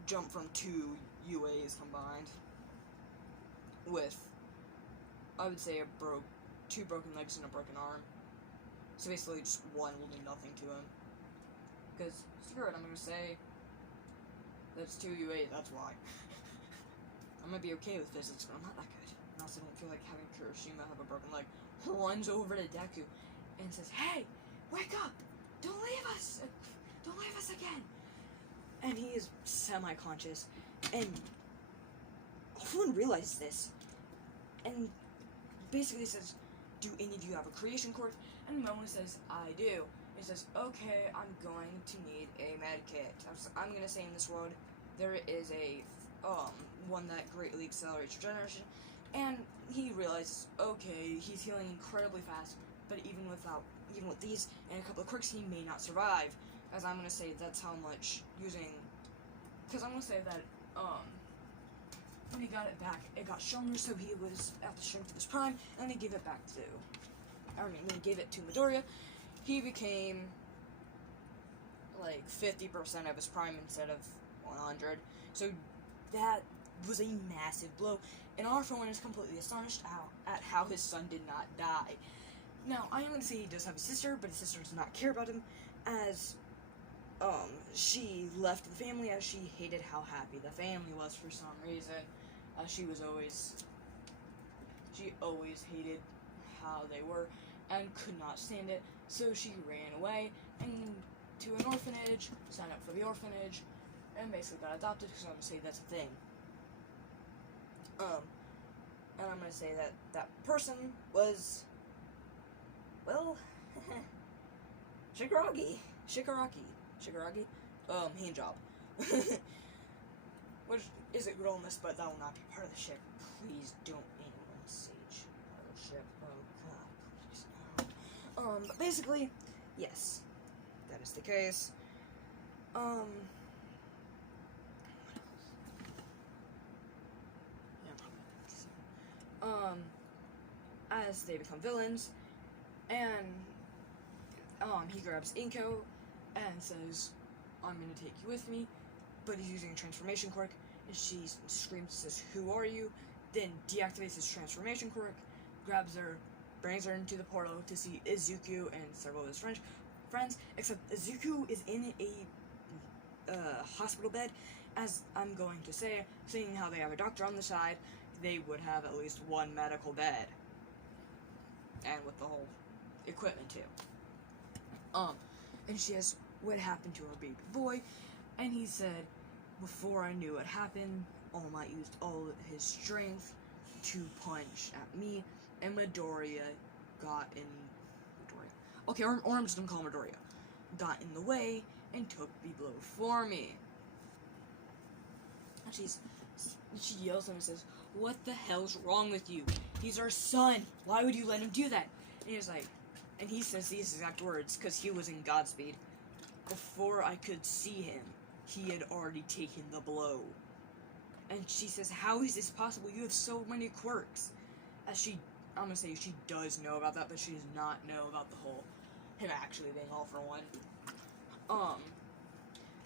jump from 2 UAs combined. With, I would say, 2 broken legs and a broken arm. So basically, just one will do nothing to him. Because, screw it, I'm gonna say that's 2 UAs, that's why. I'm gonna be okay with physics, but I'm not that good. And also don't feel like having Kirishima have a broken leg. Runs over to Deku and says, hey, wake up! Don't leave us! Don't leave us again! And he is semi-conscious, and everyone realizes this, and basically says, do any of you have a creation quirk? And Momo says, I do. He says, okay, I'm going to need a med kit. I'm gonna say in this world, there is a, one that greatly accelerates regeneration, and he realizes, okay, he's healing incredibly fast, but even with these and a couple of quirks, he may not survive, as I'm gonna say that's how much using, because I'm gonna say that, when he got it back, it got stronger, so he was at the strength of his prime, and he gave it back to, when he gave it to Midoriya, he became, like, 50% of his prime instead of 100, so that was a massive blow, and Arthur is completely astonished at how his son did not die. Now, I am going to say he does have a sister, but his sister does not care about him, as, she left the family as she hated how happy the family was for some reason. She always hated how they were and could not stand it, so she ran away and to an orphanage, signed up for the orphanage, and basically got adopted, because I'm going to say that's a thing. And I'm going to say that that person was, well, Shigaraki. Shigaraki, hand job. Which is a good on this, but that will not be part of the ship. Please don't anyone sage part of the ship. Oh god, please no. But basically, yes, that is the case. What else? Yeah, probably. As they become villains, and he grabs Inko and says, "I'm gonna take you with me," but he's using a transformation quirk, and she screams and says, "Who are you?" Then deactivates his transformation quirk, grabs her, brings her into the portal to see Izuku and several of his friends, except Izuku is in a hospital bed, as I'm going to say, seeing how they have a doctor on the side, they would have at least one medical bed. And with the whole equipment too. And she asks what happened to her baby boy, and he said, "Before I knew what happened, All Might used all his strength to punch at me, and Midoriya got in Okay, or I'm just gonna call him Midoriya. Got in the way and took the blow for me." And she yells at him and says, "What the hell's wrong with you? He's our son. Why would you let him do that?" And he's like, and he says these exact words because he was in Godspeed. "Before I could see him, he had already taken the blow." And she says, "How is this possible? You have so many quirks." As I'm gonna say she does know about that, but she does not know about the whole him actually being all for one.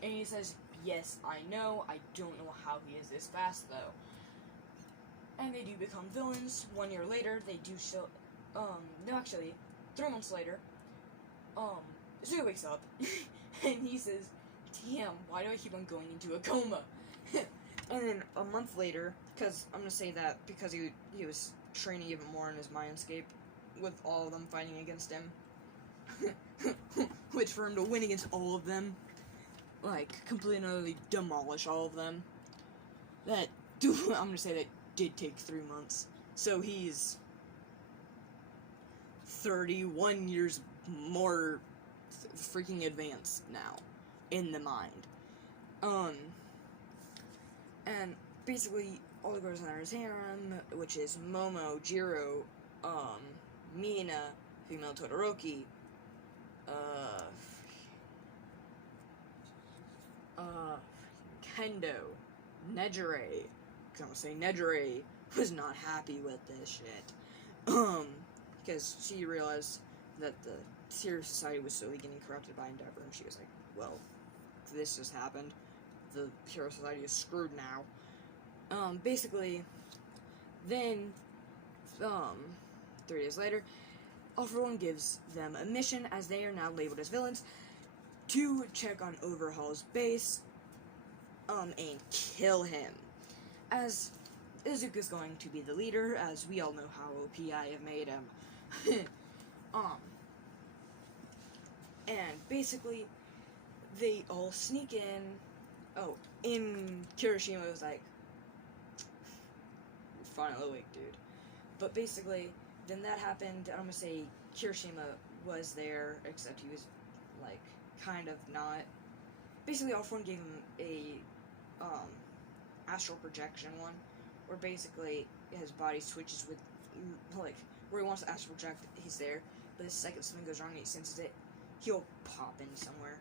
And he says, "Yes, I know. I don't know how he is this fast though." And they do become villains. 1 year later, they do show. No, actually, 3 months later, Zuko wakes up, and he says, "Damn, why do I keep on going into a coma?" And then a month later, because I'm gonna say that because he was training even more in his mindscape, with all of them fighting against him, which for him to win against all of them, like completely and utterly demolish all of them, I'm gonna say that did take 3 months. So he's 31 years more freaking advanced now in the mind. And basically all the girls under his harem, which is Momo, Jiro, Mina, female Todoroki, Kendo, Nejire, because I'm gonna say Nejire was not happy with this shit. Because she realized that the Hero Society was slowly getting corrupted by Endeavor, and she was like, "Well, this has happened. The Hero Society is screwed now." Basically, then, 3 days later, All for One gives them a mission, as they are now labeled as villains, to check on Overhaul's base, and kill him. As Izuku's going to be the leader, as we all know how OP I have made him. And basically, they all sneak in. Oh, in Kirishima, it was like, "You're finally awake, dude." But basically, then that happened. I'm gonna say Kirishima was there, except he was, like, kind of not. Basically, All For One gave him a, astral projection one, where basically his body switches with, like, where he wants to astral project, he's there, but the second something goes wrong and he senses it, he'll pop in somewhere.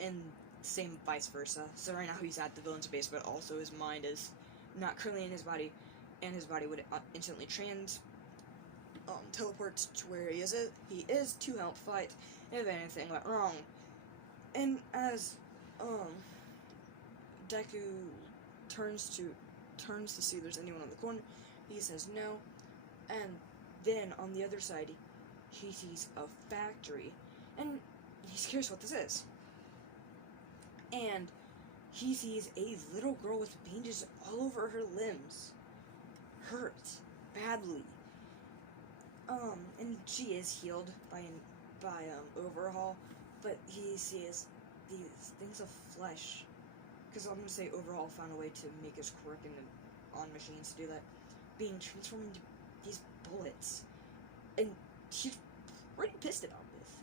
And same vice versa. So right now he's at the villain's base, but also his mind is not currently in his body, and his body would instantly teleport to where he is to help fight if anything went wrong. And as Deku turns to see if there's anyone on the corner, he says no, and then on the other side he sees a factory, and he's curious what this is, and he sees a little girl with bandages all over her limbs, hurt badly, and she is healed by Overhaul, but he sees these things of flesh, because I'm gonna say Overhaul found a way to make his quirk on machines to do that, being transformed into these bullets, and he's pretty pissed about this,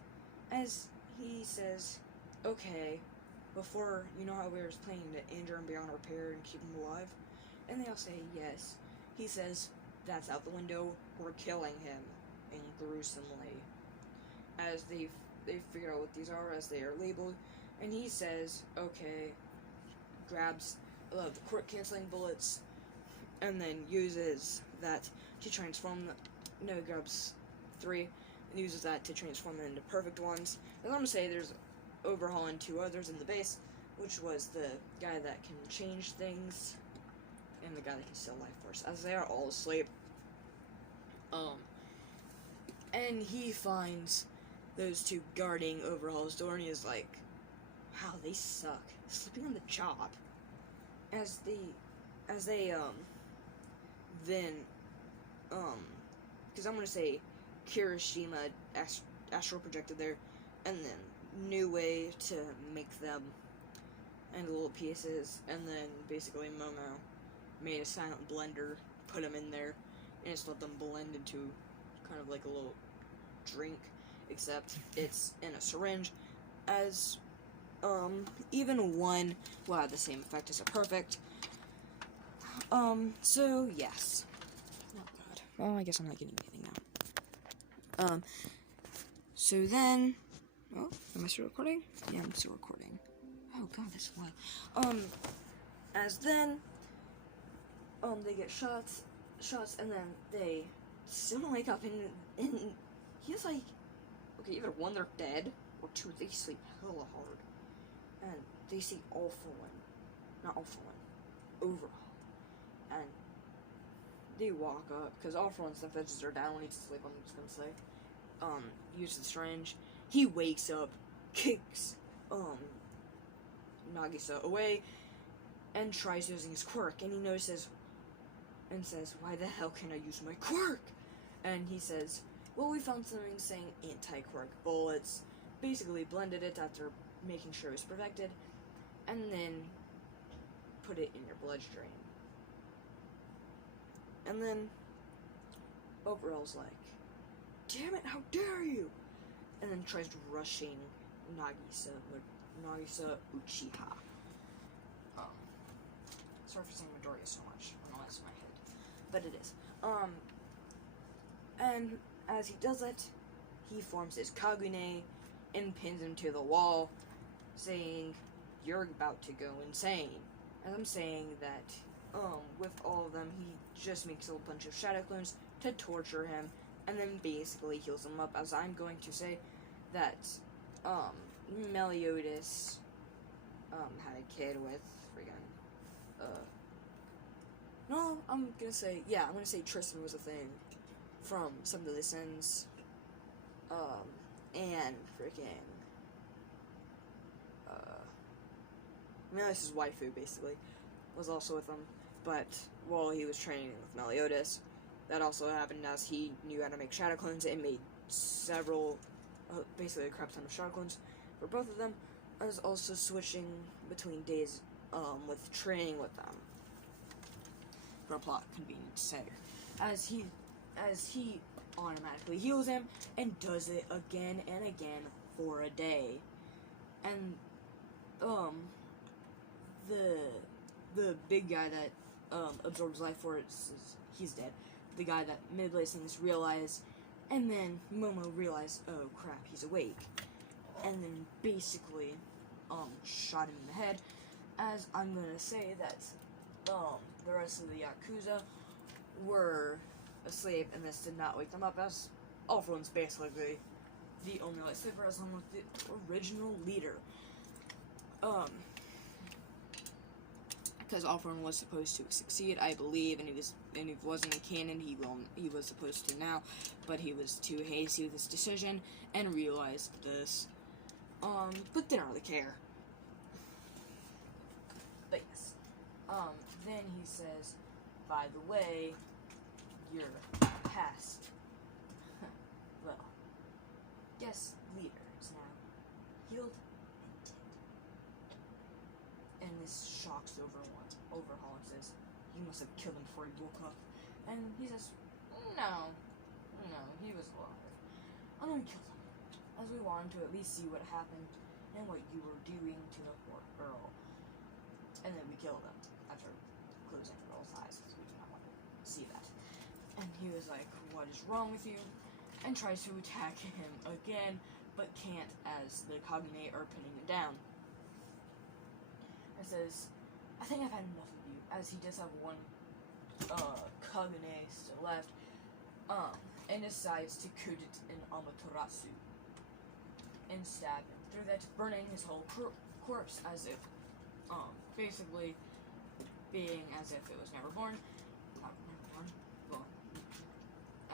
as he says, okay, before, you know how we were playing the injure and beyond repair and keep him alive? And they all say yes. He says, that's out the window, we're killing him, and gruesomely. As they figure out what these are, as they are labeled, and he says, okay, grabs the quirk-canceling bullets, and then uses that to transform them. No, he grabs 3, and uses that to transform them into perfect ones. And I'm gonna say there's overhauling 2 others in the base, which was the guy that can change things, and the guy that can steal life force, as they are all asleep. And he finds those 2 guarding Overhaul's door, and he is like, wow, they suck. Sleeping on the job. As they, then, because I'm gonna say Kirishima astral projected there, and then new way to make them into little pieces, and then basically Momo made a silent blender, put them in there, and just let them blend into kind of like a little drink, except it's in a syringe, as even one will have the same effect as a perfect. So yes. Oh god. Well, I guess I'm not getting anything now. So then, oh, am I still recording? Yeah, I'm still recording. Oh god, that's wild. As then, they get shots, and then they still don't wake up, and he's like, okay, either 1, they're dead, or 2, they sleep hella hard. And they see not All For One, Overhaul. And they walk up, because All For One's defenses are down when he's asleep, I'm just gonna say. Uses the syringe. He wakes up, kicks, Nagisa away, and tries using his quirk, and he notices, and says, why the hell can I use my quirk? And he says, well, we found something saying anti-quirk bullets, basically blended it after making sure it was perfected, and then put it in your bloodstream. And then Overall's like, damn it, how dare you! And then tries rushing Nagisa Uchiha. Sorry for saying Midoriya so much. I know that's in my head. But it is. And as he does it, he forms his Kagune and pins him to the wall, saying, you're about to go insane. And I'm saying that, with all of them, he just makes a bunch of shadow clones to torture him, and then basically heals him up, as I'm going to say that, Meliodas, had a kid with, no, I'm gonna say Tristan was a thing from some of the Sins, and Meliodas' waifu, basically, was also with him, but while he was training with Meliodas, that also happened as he knew how to make shadow clones and made several, basically a crap ton of shadow clones for both of them, as also switching between days, with training with them. For a plot convenience sake. As he automatically heals him and does it again and again for a day. And the big guy that absorbs life force, he's dead. The guy that mid-lace things realized, and then Momo realized, oh crap, he's awake. And then basically shot him in the head, as I'm gonna say that the rest of the Yakuza were asleep, and this did not wake them up, as All For One's basically the only lightsaber, as along with the original leader. Because All For One was supposed to succeed, I believe, and if it wasn't in canon, he was supposed to now, but he was too hasty with his decision and realized this. But didn't really care. But yes. Then he says, by the way, you're past. Well, guess leader is now healed and dead. And this shocks Overhaul and says, you must have killed him before he woke up. And he says, no, he was alive. I'm gonna kill him, as we want him to at least see what happened and what you were doing to the poor girl. And then we killed him after closing the girl's eyes because we did not want to see that. And he was like, "What is wrong with you?" And tries to attack him again, but can't as the Kagune are pinning him down. And says, "I think I've had enough of you," as he does have one Kagune still left, and decides to put it in Amaterasu and stab him through that, burning his whole corpse as if, basically being as if it was never born. Not never born. Well,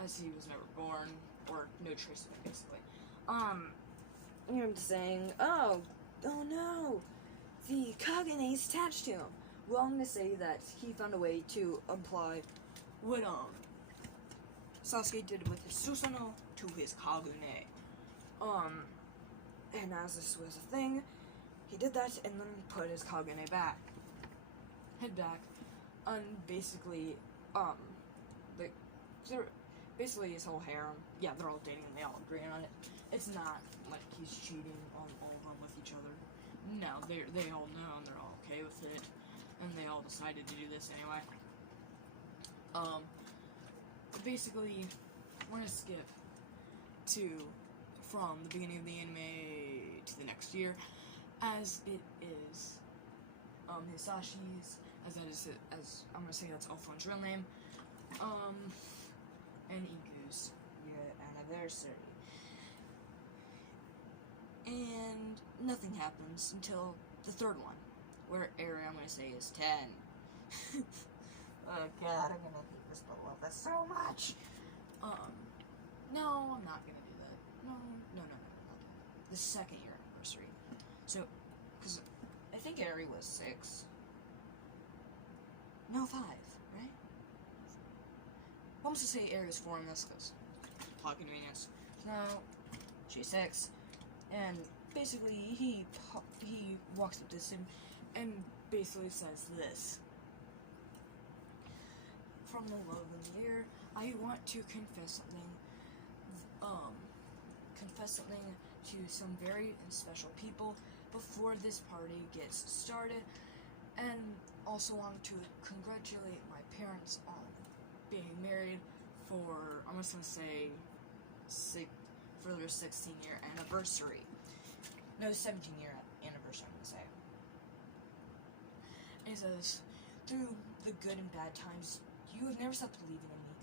as he was never born, or no trace of him, basically. You know, saying, oh no, the Kagene's attached to him. Wrong to say that he found a way to apply what, Sasuke did with his Susanoo to his Kagune. And as this was a thing, he did that and then put his Kagune back. Head back. And basically, basically his whole harem, yeah, they're all dating and they all agree on it. It's not like he's cheating on all of them with each other. No, they all know and they're all okay with it. And they all decided to do this anyway. Basically, we're gonna skip from the beginning of the anime to the next year, as it is, Hisashi's, as I'm gonna say that's Alphonse's real name, and Iku's anniversary. And nothing happens until the third one, where Eri, I'm gonna say, is 10. Oh god, I'm gonna hate this bubble up so much. No, I'm not gonna do that. No, not do that. The second year anniversary. So, because I think Eri was 6. No, 5, right? I'm supposed to say Eri was 4 in this, because plot convenience. No, she's 6. And basically, he walks up to him and basically says this. From the love of the air, I want to confess something to some very special people before this party gets started, and also want to congratulate my parents on being married for, I'm just gonna say, for their 16-year anniversary. No, 17-year anniversary, I'm gonna say. And he says, through the good and bad times, you have never stopped believing in me.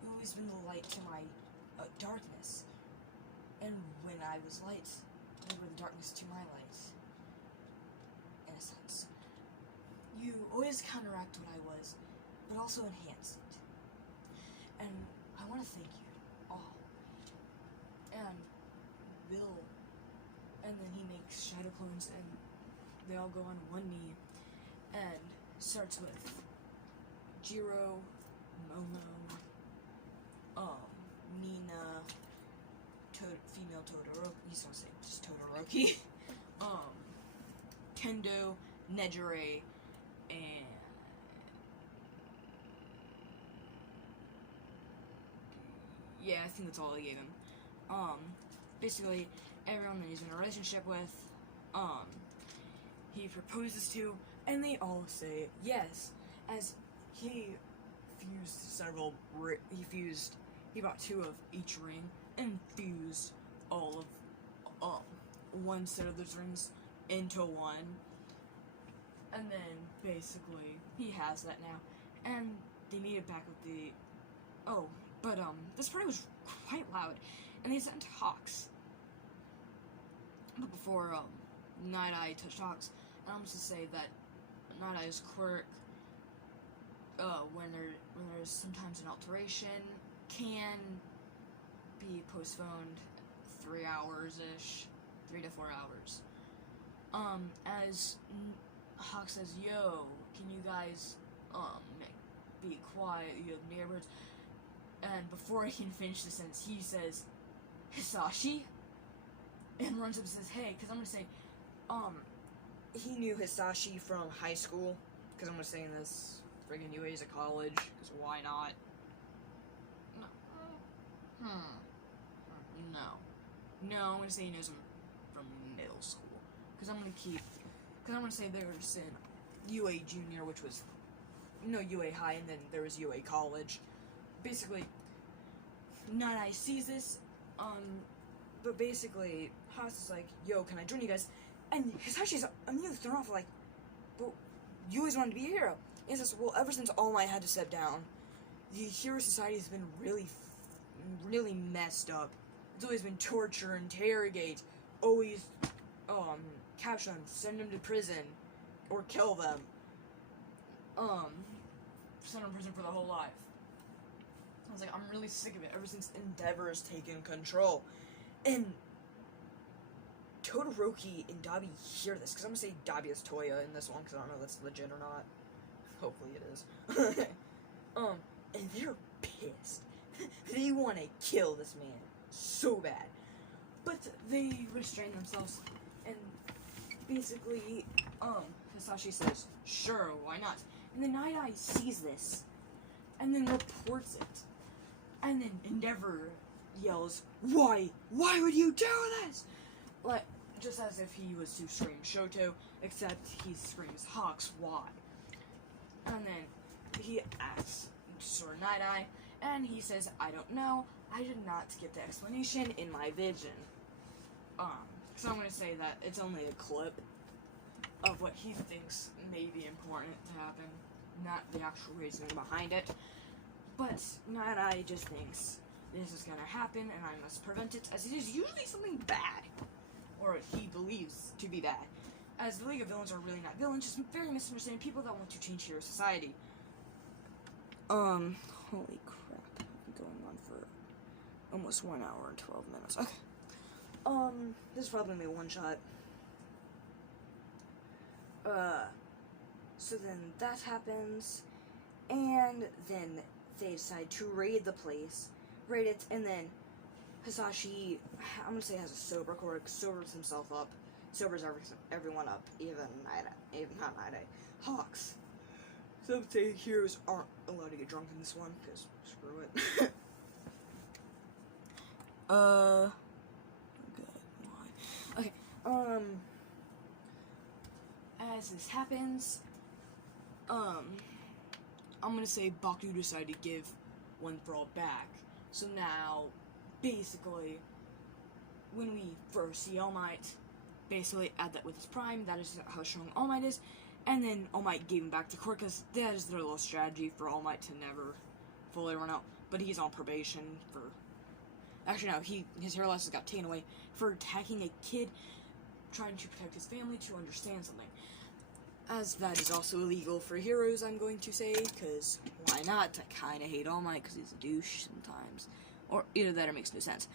You've always been the light to my darkness. And when I was light, you were the darkness to my light. In a sense. You always counteract what I was, but also enhanced it. And I want to thank you all. And Bill, and then he makes shadow clones, and they all go on one knee, and starts with Jiro, Momo, Nina, female Todoroki, he's gonna say just Todoroki, Kendo, Nejire, and yeah, I think that's all I gave him. Basically, everyone that he's in a relationship with, he proposes to, and they all say yes, as he he bought 2 of each ring, and fused all of, one set of those rings into one, and then, basically, he has that now, and they meet it back with the, this party was quite loud, and they sent Hawks, but before, Night Eye touched Hawks, and I'm just to say that Night Eye's quirk, when there's sometimes an alteration, can be postponed 3 hours-ish, 3 to 4 hours. As Hawk says, yo, can you guys, be quiet, you have neighbors, and before I can finish the sentence, he says, Hisashi? And runs up and says, hey, because I'm gonna say, he knew Hisashi from high school, because I'm gonna say in this friggin' UA's at college, because why not? No, I'm gonna say he knows him from middle school. because I'm gonna say there's an UA Junior, which was UA High, and then there was UA College. Basically, Night Eye sees this, but basically Haas is like, "Yo, can I join you guys?" And Hisashi's immediately thrown off, like, "But you always wanted to be a hero." And he says, "Well, ever since All Might had to step down, the hero society has been really messed up. It's always been torture, interrogate, always capture them, send them to prison, or kill them. Send them to prison for their whole life." I was like, I'm really sick of it ever since Endeavor's taken control. And Todoroki and Dabi hear this, because I'm going to say Dabi is Toya in this one, because I don't know if that's legit or not. Hopefully it is. And they're pissed. They want to kill this man so bad. But they restrain themselves, and basically, Hisashi says, "Sure, why not?" And then Night Eye sees this, and then reports it. And then Endeavor yells, "Why? Why would you do this?" Like, just as if he was to scream Shoto, except he screams, "Hawks, why?" And then he asks Sir Night Eye, and he says, "I don't know. I did not get the explanation in my vision." So I'm gonna say that it's only a clip of what he thinks may be important to happen, not the actual reasoning behind it. But Night Eye just thinks this is gonna happen, and I must prevent it, as it is usually something bad, or he believes to be bad. As the League of Villains are really not villains, just very misunderstanding people that want to change hero society. Holy crap, I've been going on for almost 1 hour and 12 minutes. Okay. This is probably my one shot. So then that happens, and then they decide to raid the place, raid it, and then Hisashi, I'm gonna say, has a sober quirk, sobers himself up, sobers everyone up, even not Night Eye, Hawks. Some say heroes aren't allowed to get drunk in this one, because screw it. Okay, as this happens, I'm gonna say Baku decided to give One for All back. So now, basically, when we first see All Might, basically add that with his prime, that is how strong All Might is, and then All Might gave him back to court, because that is their little strategy for All Might to never fully run out, but he's on probation for... Actually, no, his hero license got taken away for attacking a kid trying to protect his family to understand something. As that is also illegal for heroes, I'm going to say, because why not? I kind of hate All Might because he's a douche sometimes. Or either that or makes no sense.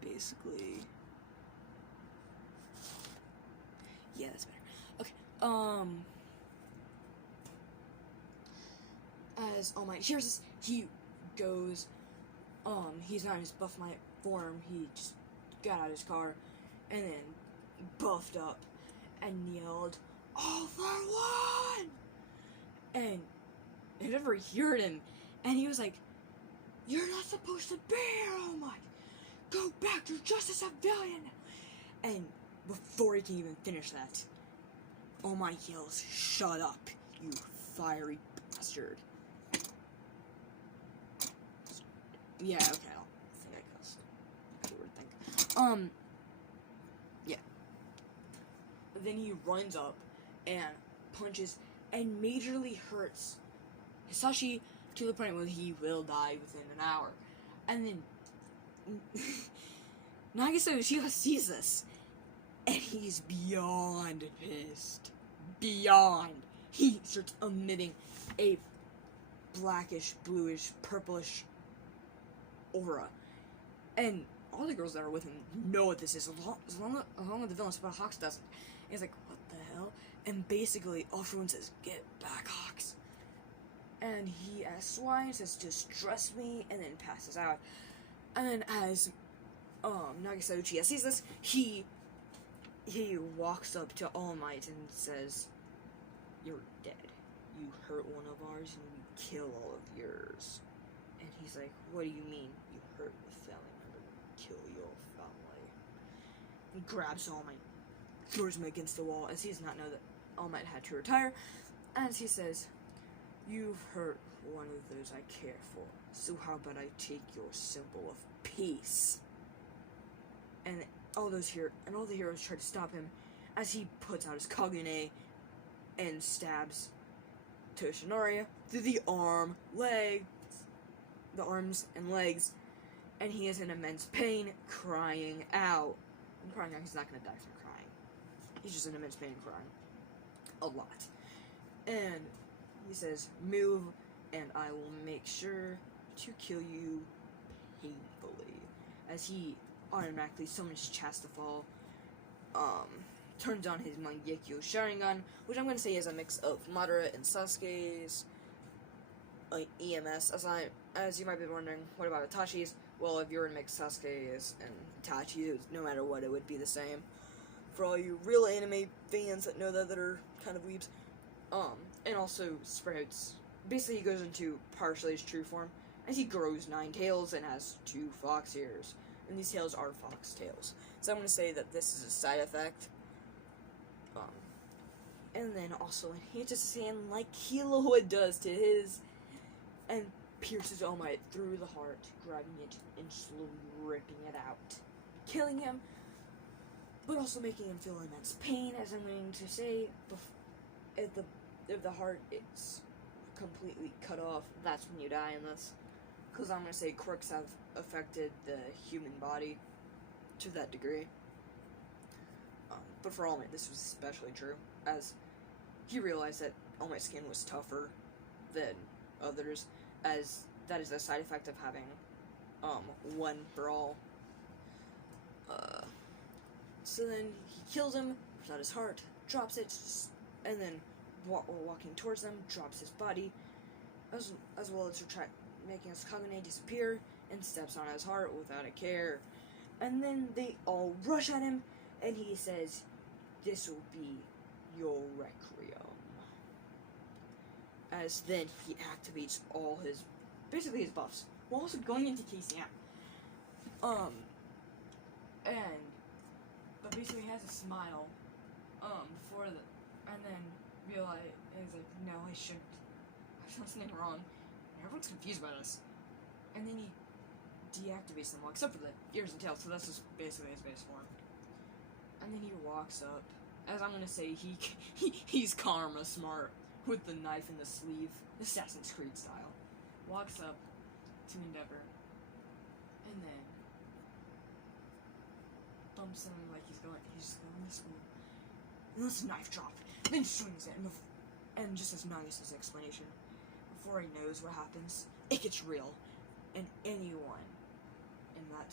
Basically... Yeah, that's better. Okay, as All Might hears this, he goes, he's not in his Buff Might form, he just got out of his car, and then buffed up, and yelled, "All for one!" And I never heard him, and he was like, "You're not supposed to be here, All Might! Go back, you're just a civilian!" And before he can even finish that, All Might yells, "Shut up, you fiery bastard." Yeah, okay, I don't think I cussed. That's a weird thing. Yeah. Then he runs up and punches and majorly hurts Hisashi to the point where he will die within an hour. And then Nagisa Uchiha sees this, and he's beyond pissed. Beyond. He starts emitting a blackish, bluish, purplish aura. And all the girls that are with him know what this is, along with the villains, but Hawks doesn't. And he's like, "What the hell?" And basically, everyone says, "Get back, Hawks." And he asks why, and says, "Just trust me," and then passes out. And then as Nagisa Uchiha sees this, he walks up to All Might and says, "You're dead. You hurt one of ours, and we kill all of yours." And he's like, "What do you mean? You hurt a family member, you kill your He grabs All Might, throws him against the wall, as he does not know that All Might had to retire, as he says, "You've hurt one of those I care for, so how about I take your symbol of peace?" And all the heroes try to stop him, as he puts out his Kagune and stabs Toshinori through the arms and legs, and he is in immense pain, crying out. He's not going to die from crying. He's just in immense pain, crying a lot. And he says, "Move, and I will make sure to kill you painfully." As he automatically summons Chastafal, turns on his Mangekyo Sharingan, which I'm going to say is a mix of Madara and Sasuke's EMS. As you might be wondering, what about Itachi's? Well, if you were to mix Sasuke's and Itachi's, no matter what, it would be the same. For all you real anime fans that know that are kind of weebs. And also Sprouts. Basically, he goes into partially his true form, as he grows 9 tails and has 2 fox ears. And these tails are fox tails. So I'm going to say that this is a side effect. And then also, he hits his hand like Killua does to his, and pierces All Might through the heart, grabbing it and slowly ripping it out, killing him, but also making him feel immense pain, as I'm going to say, if the heart is completely cut off, that's when you die in this. Because I'm going to say quirks have affected the human body to that degree. But for All Might, this was especially true, as he realized that All Might's skin was tougher than others, as that is a side effect of having one for all. So then he kills him, rips out his heart, drops it, and then while walking towards them, drops his body, as well as making his Kagune disappear, and steps on his heart without a care. And then they all rush at him, and he says, "This will be your requiem." As then he activates all his buffs, while also going into KCM. But basically he has a smile, and then realize, he's like, "No, I shouldn't. I've done something wrong." And everyone's confused by this. And then he deactivates them all, except for the ears and tails, so that's just basically his base form. And then he walks up, as I'm gonna say, he's karma smart, with the knife in the sleeve, Assassin's Creed style. Walks up to Endeavor, and then bumps him like he's going to school. And lets the knife drop, then swings it, and just as Nagisa's explanation, before he knows what happens, it gets real, and anyone in that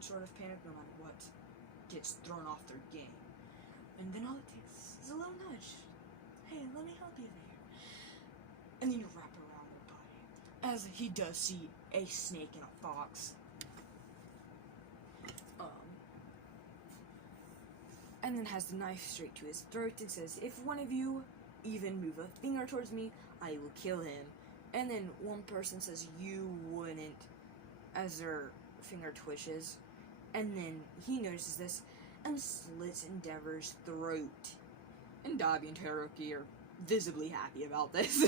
sort of panic, no matter what, gets thrown off their game. And then all it takes is a little nudge. "Hey, let me help you there." And then you wrap around their body, as he does see a snake and a fox. And then has the knife straight to his throat and says, "If one of you even move a finger towards me, I will kill him." And then one person says, "You wouldn't," as their finger twitches. And then he notices this and slits Endeavor's throat. And Dabi and Todoroki are visibly happy about this.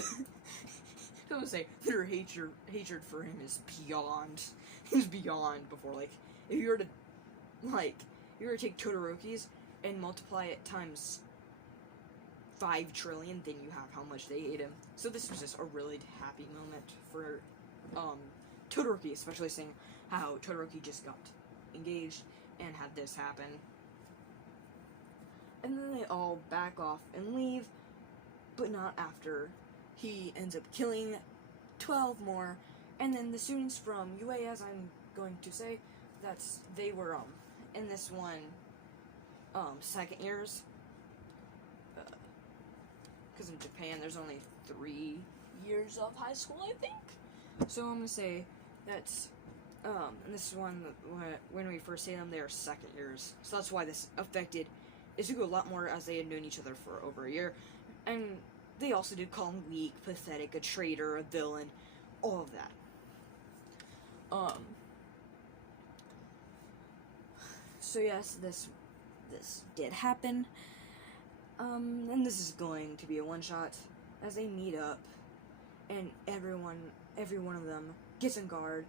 I would say their hatred for him is beyond before. Like, if you were to take Todoroki's and multiply it times 5 trillion, then you have how much they hate him. So this was just a really happy moment for Todoroki, especially seeing how Todoroki just got engaged and had this happen. And then they all back off and leave, but not after. He ends up killing 12 more, and then the students from UA, as I'm going to say, they were in this one second years, because in Japan there's only 3 years of high school, I think. So I'm gonna say that's and this is one that when we first see them, they are second years. So that's why this affected Izuku a lot more, as they had known each other for over a year. And they also did call him weak, pathetic, a traitor, a villain, all of that. So yes, this this did happen. And this is going to be a one-shot as they meet up, and every one of them gets on guard,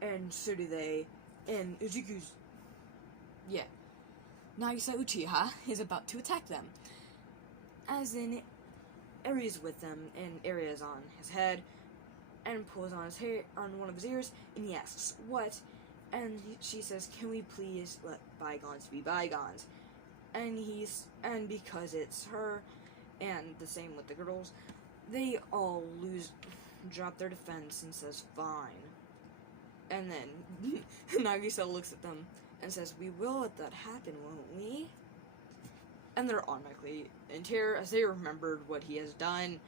and so do they, and Izuku's, Nagisa Uchiha is about to attack them. As in, Eri is with them, and Eri is on his head, and pulls on his hair, on one of his ears, and he asks, what? And she says, can we please let bygones be bygones? And because it's her, and the same with the girls, they all drop their defense and says, fine. And then Nagisa looks at them and says, we will let that happen, won't we? And they're automatically in terror as they remembered what he has done,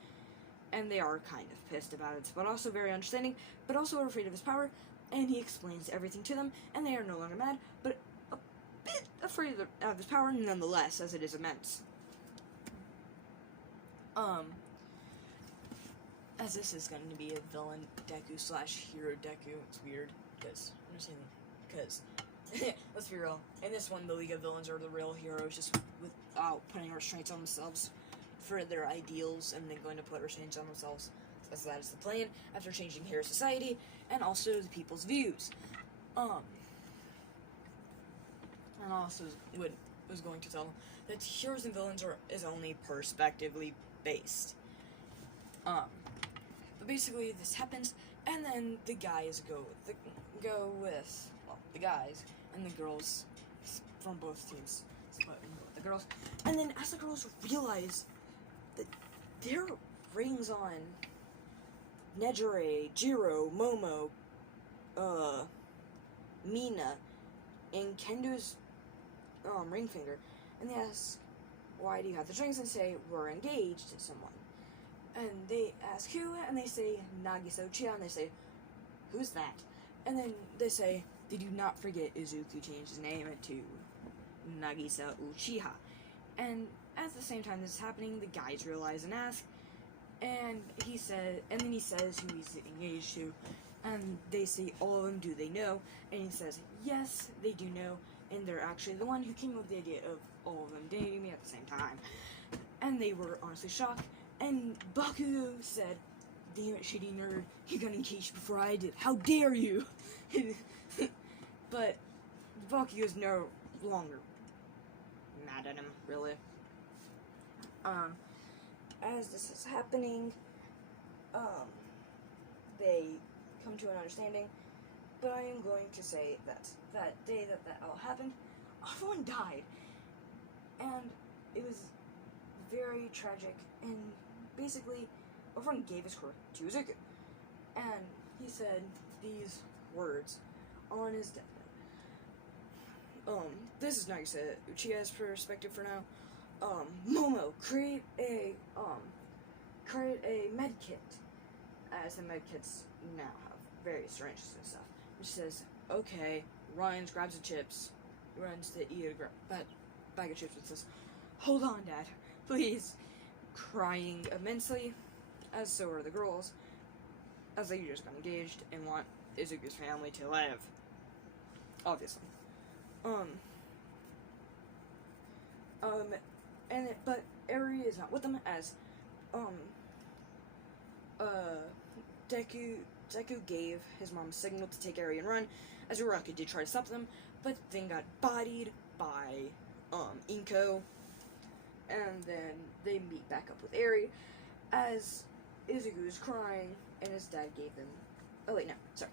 and they are kind of pissed about it, but also very understanding, but also afraid of his power, and he explains everything to them, and they are no longer mad, but a bit afraid of his power nonetheless, as it is immense. As this is going to be a villain deku / hero deku, it's weird, because let's be real, in this one, the League of Villains are the real heroes, just without putting restraints on themselves for their ideals, and then going to put restraints on themselves, as that is the plan, after changing hero society, and also the people's views. And also was going to tell them that heroes and villains is only perspectively based. But basically this happens, and then the guys go with the guys, and the girls from both teams split and go with the girls. And then as the girls realize that their rings on Nejire, Jiro, Momo, Mina, and Kendo's ring finger, and they ask, why do you have the rings? And say, we're engaged to someone. And they ask who, and they say Nagisa Uchiha, and they say, who's that? And then they say, they do not forget Izuku changed his name to Nagisa Uchiha. And at the same time this is happening, the guys realize and ask, and then he says who he's engaged to, and they say, all of them, do they know? And he says, yes, they do know, and they're actually the one who came up with the idea of all of them dating me at the same time. And they were honestly shocked, and Bakugo said, damn it, shitty nerd, you got engaged before I did, how dare you? But Bakugo's no longer mad at him, really. As this is happening, they come to an understanding, but I am going to say that that day that all happened, everyone died, and it was very tragic, and basically, everyone gave his quirk to Izuku, and he said these words on his deathbed. This is Nagisa Uchiha's perspective for now. Momo, create a med kit, as the med kits now have various syringes and stuff. And she says, okay, runs, grabs the chips, runs to eat a bag of chips and says, hold on, Dad, please. Crying immensely, as so are the girls, as they just got engaged and want Izuku's family to live. Obviously. But Eri is not with them, as, Deku gave his mom a signal to take Eri and run, as Uraraka did try to stop them, but then got bodied by, Inko, and then they meet back up with Eri, as Izuku is crying, and his dad gave them, oh wait, no, sorry,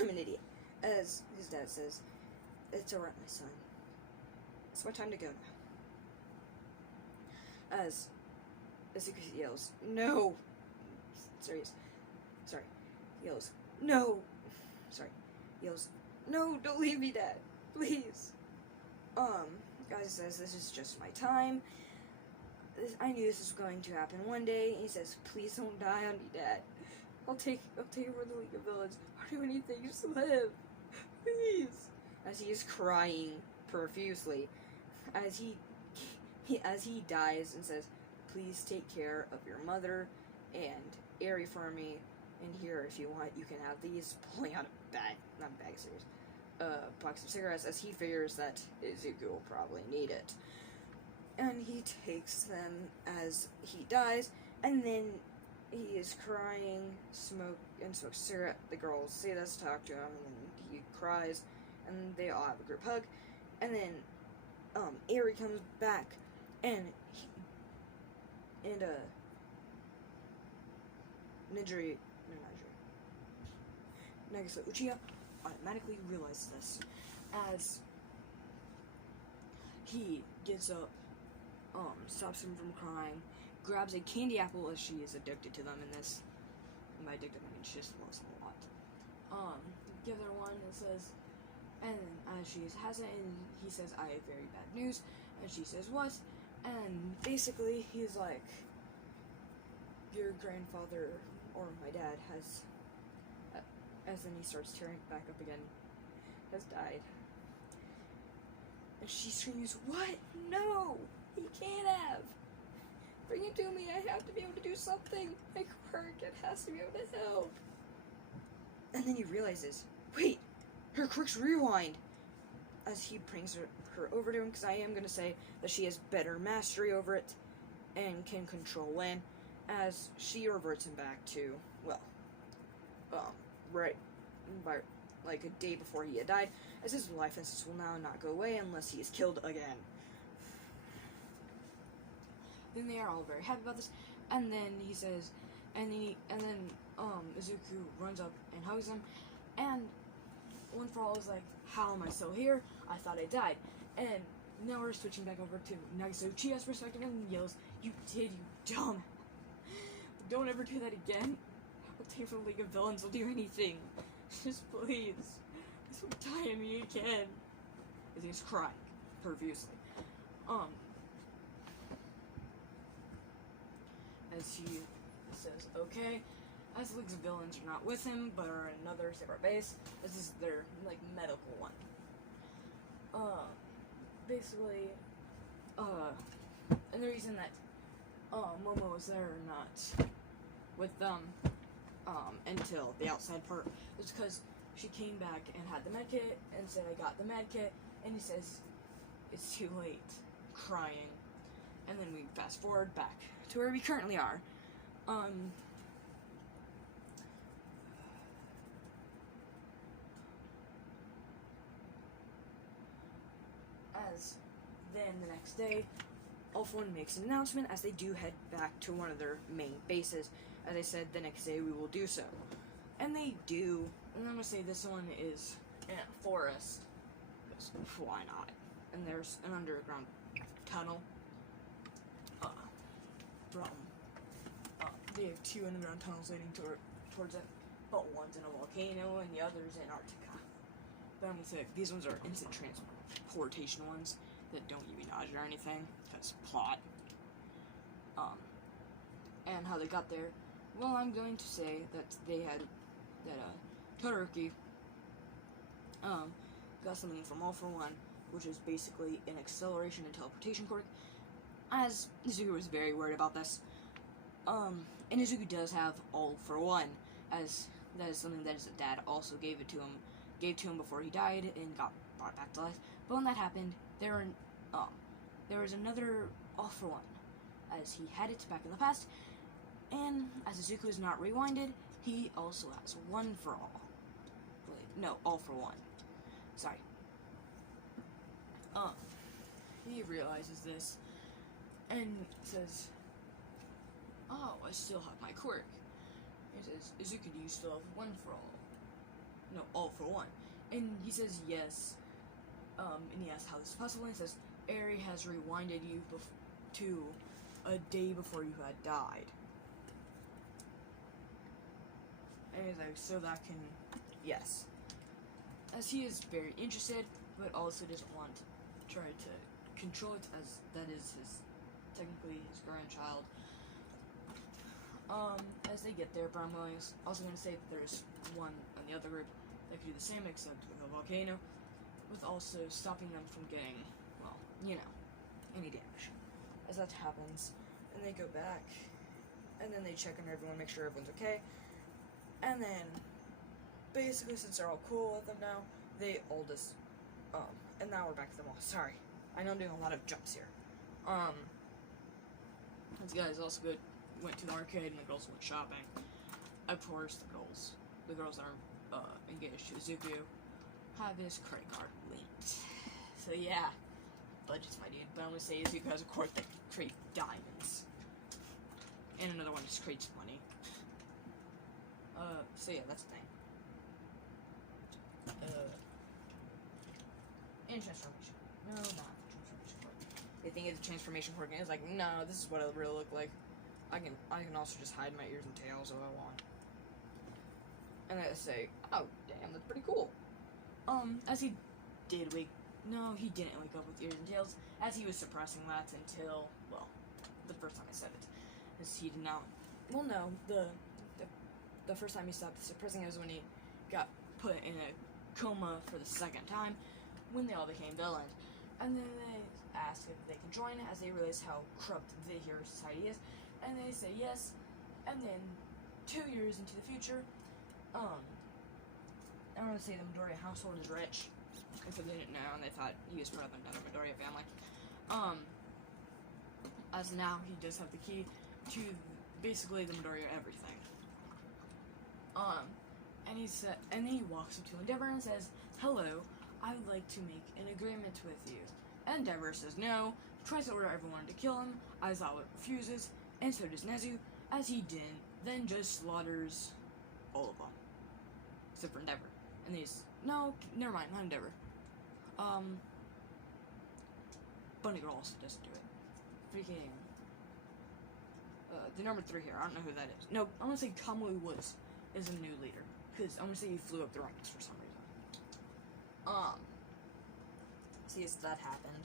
I'm an idiot, as his dad says, it's alright, my son, it's my time to go now. As Izuku yells, no, yells, no, don't leave me, Dad, please. Guys says, this is just my time. I knew this was going to happen one day. He says, please don't die on me, Dad. I'll take over the League of Villains. I'll do anything, just live. Please. As he is crying profusely. As he dies and says, please take care of your mother and Eri for me. And here, if you want, you can have these. Pulling out not a bag of cereals. box of cigarettes, as he figures that Izuku will probably need it. And he takes them as he dies, and then he is crying, smokes a cigarette. The girls see this, talk to him, and then he cries, and they all have a group hug. And then Eri comes back, and Nagisa Uchiha automatically realizes this as he gets up, stops him from crying, grabs a candy apple, as she is addicted to them in this. And by addicted, I mean she just loves them a lot. Gives her one and says, and as she has it, and he says, "I have very bad news," and she says, "What?" And basically, he's like, "Your grandfather, or my dad, has," as then he starts tearing back up again, "has died." And she screams, "What? No! He can't have! Bring it to me, I have to be able to do something! My quirk, it has to be able to help!" And then he realizes, wait, her quirk's rewind! As he brings her over to him, because I am going to say that she has better mastery over it, and can control when, as she reverts him back to, well, right, by, like, a day before he had died, as his life sentence will now not go away unless he is killed again. Then they are all very happy about this, and then he says, and then Izuku runs up and hugs him, and One For All is like, "How am I still here? I thought I died." And now we're switching back over to Nagisa Uchiha's perspective, and yells, "You did, you dumb! Don't ever do that again. A team from League of Villains will do anything. Just please. This will die on me again." As he's crying profusely. As he says, "Okay," as League of Villains are not with him, but are in another separate base. This is their, like, medical one. Basically, and the reason that, Momo was there or not with them, until the outside part, was because she came back and had the medkit, and said, "I got the medkit," and he says, "It's too late," crying. And then we fast forward back to where we currently are. As then the next day, All For One makes an announcement as they do head back to one of their main bases. As I said, the next day we will do so. And they do. And I'm going to say this one is in a forest. Because why not? And there's an underground tunnel. They have two underground tunnels leading towards it. But one's in a volcano and the other's in Antarctica. But I'm going to say these ones are instant transportation ones that don't give you nausea or anything. Because plot. And how they got there. Well, I'm going to say that they had, Todoroki, got something from All For One, which is basically an acceleration and teleportation quirk, as Izuku was very worried about this. And Izuku does have All For One, as that is something that his dad also gave to him before he died and got brought back to life. But when that happened, there was another All For One, as he had it back in the past, and as Izuku is not rewinded, he also has One For All. Wait, no, All For One. Sorry. He realizes this, and says, "Oh, I still have my quirk." He says, "Izuku, do you still have One For All?" No, All For One. And he says, "Yes." And he asks how this is possible, and he says, "Eri has rewinded you to a day before you had died." And he's like, "So that can..." Yes. As he is very interested, but also doesn't want to try to control it, as that is technically his grandchild. As they get there, Bramwell is also going to say that there's one on the other group that could do the same, except with a volcano, with also stopping them from getting, well, any damage. As that happens, and they go back, and then they check on everyone, make sure everyone's okay, and then, basically, since they're all cool with them now, they all just, and now we're back to the mall. Sorry, I know I'm doing a lot of jumps here. These guys also went to the arcade, and the girls went shopping. Of course, the girls that are engaged to Izuku have his credit card linked. So yeah, budget's my dude. But I'm gonna say Izuku has a course that creates diamonds, and another one just creates money. So yeah, that's the thing. And transformation. No, not the transformation quirk. They think it's a transformation quirk, and it's like, no, this is what it really look like. I can also just hide my ears and tails if I want. And I say, oh damn, that's pretty cool. As he did no, he didn't wake up with ears and tails, as he was suppressing that until, well, the first time I said it. As he did not, well no, the first time he stopped suppressing it was when he got put in a coma for the second time, when they all became villains. And then they ask if they can join, as they realize how corrupt the hero society is, and they say yes. And then 2 years into the future, I don't want to say the Midoriya household is rich, if they didn't know, and they thought he was part of another Midoriya family. As now he does have the key to basically the Midoriya everything. And then he walks up to Endeavor and says, "Hello, I would like to make an agreement with you." And Endeavor says no, tries to order everyone to kill him. Aizawa refuses, and so does Nezu, as he then just slaughters all of them. Except for Endeavor. And he's, no, never mind, not Endeavor. Bunny Girl also doesn't do it. Freaking, the number 3 here, I don't know who that is. No, I'm gonna say Kamui Woods is a new leader, because I'm gonna say he flew up the ranks for some reason. So yes, that happened.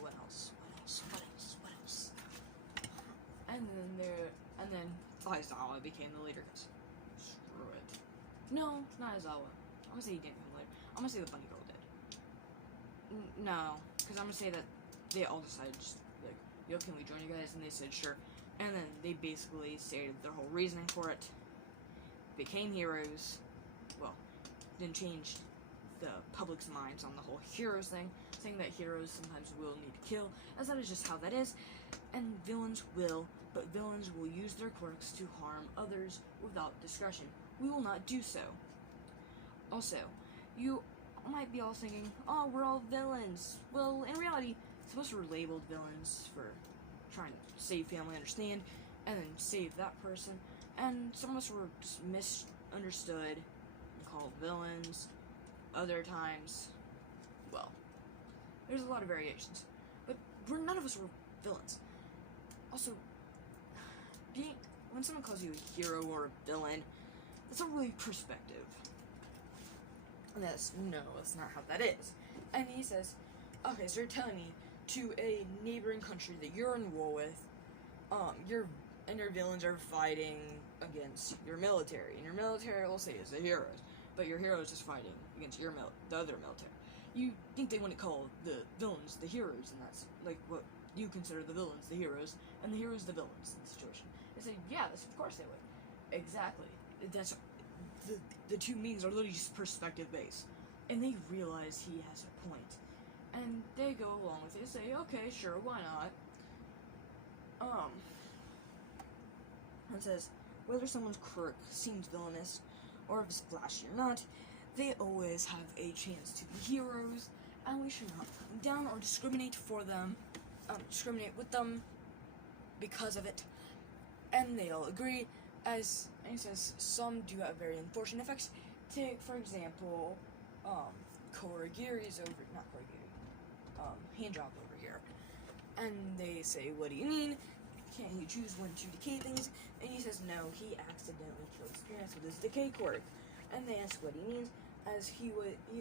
What else? And then Aizawa became the leader, because screw it. No, not Aizawa. I'm gonna say he didn't become the leader. I'm gonna say the Bunny Girl did. No, because I'm gonna say that they all decided, just like, yo, can we join you guys? And they said sure. And then they basically stated their whole reasoning for it. Became heroes. Well, then changed the public's minds on the whole heroes thing, saying that heroes sometimes will need to kill, as that is just how that is, and villains will, but villains will use their quirks to harm others without discretion. We will not do so. Also, you might be all thinking, oh, we're all villains. Well, in reality, some of us were labeled villains for trying to save family, understand, and then save that person, and some of us were just misunderstood and called villains. Other times, well, there's a lot of variations, but none of us were villains. Also, when someone calls you a hero or a villain, that's not really perspective. And that's not how that is. And he says, okay, so you're telling me to a neighboring country that you're in war with, your villains are fighting against your military, and your military, we'll say, is the heroes, but your heroes is fighting against the other military. You think they wouldn't call the villains the heroes, and that's like what you consider the villains the heroes, and the heroes the villains in the situation. They say, yeah, of course they would. Exactly. That's the two meanings are literally just perspective based, and they realize he has a point, and they go along with it. They say, okay, sure, why not? It says, whether someone's quirk seems villainous, or if it's flashy or not, they always have a chance to be heroes, and we should not put them down or discriminate with them because of it. And they all agree, as he says, some do have very unfortunate effects. Take, for example, Korigiri's hand job over here. And they say, what do you mean? Can't you choose when to decay things? And he says, no, he accidentally killed spirits with his decay quirk. And they ask what he means, as he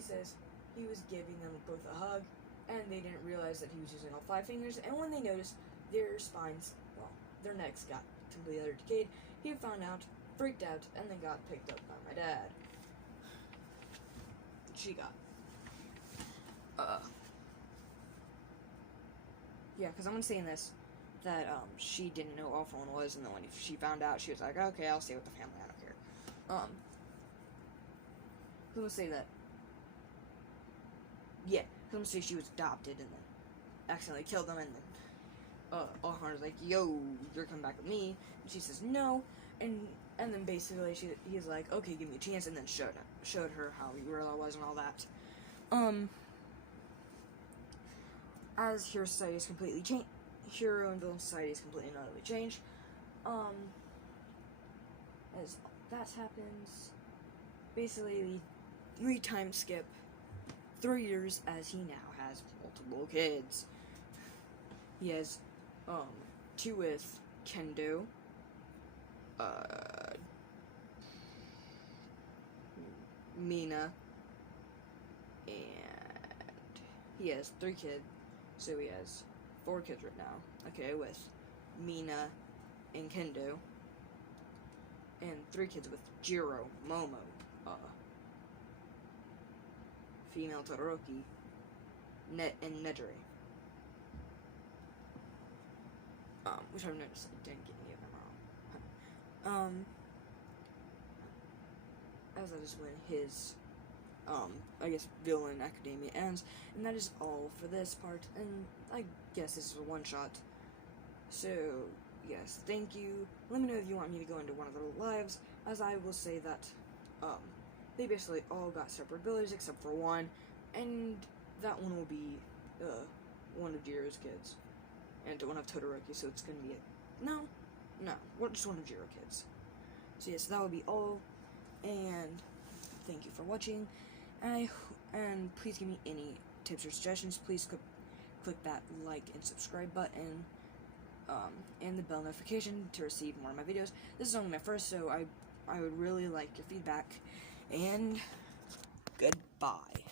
says he was giving them both a hug, and they didn't realize that he was using all 5 fingers, and when they noticed their spines, well, their necks got completely decayed, he found out, freaked out, and then got picked up by my dad. She got. Yeah, because I'm gonna say in this that she didn't know all phone was, and then when she found out, she was like, okay, I'll stay with the family, I don't care. I'm gonna say that. Yeah, I'm gonna say she was adopted and then accidentally killed them, and then Alejandro's like, "Yo, you're coming back with me," and she says no, and then basically he's like, "Okay, give me a chance," and then showed her how he really was and all that. As Hero Society is completely changed, Hero and Villain Society is completely and utterly changed. As that happens, basically we time skip 3 years as he now has multiple kids. He has 2 with Kendo, Mina, and he has 3 kids, so he has 4 kids right now. Okay, with Mina and Kendo, and 3 kids with Jiro, Momo, female Todoroki, and Nedry. Which I've noticed I didn't get any of them wrong. As that is when his, I guess, Villain Academia ends, and that is all for this part, and I guess this is a one-shot. So, yes, thank you. Let me know if you want me to go into one of their lives, as I will say that, they basically all got separate abilities except for one, and that one will be, one of Jiro's kids, and one of Todoroki, so it's gonna be no, just one of Jiro kids. So yes, that would be all, and thank you for watching, and please give me any tips or suggestions. Please click that like and subscribe button, and the bell notification to receive more of my videos. This is only my first, so I would really like your feedback, and goodbye.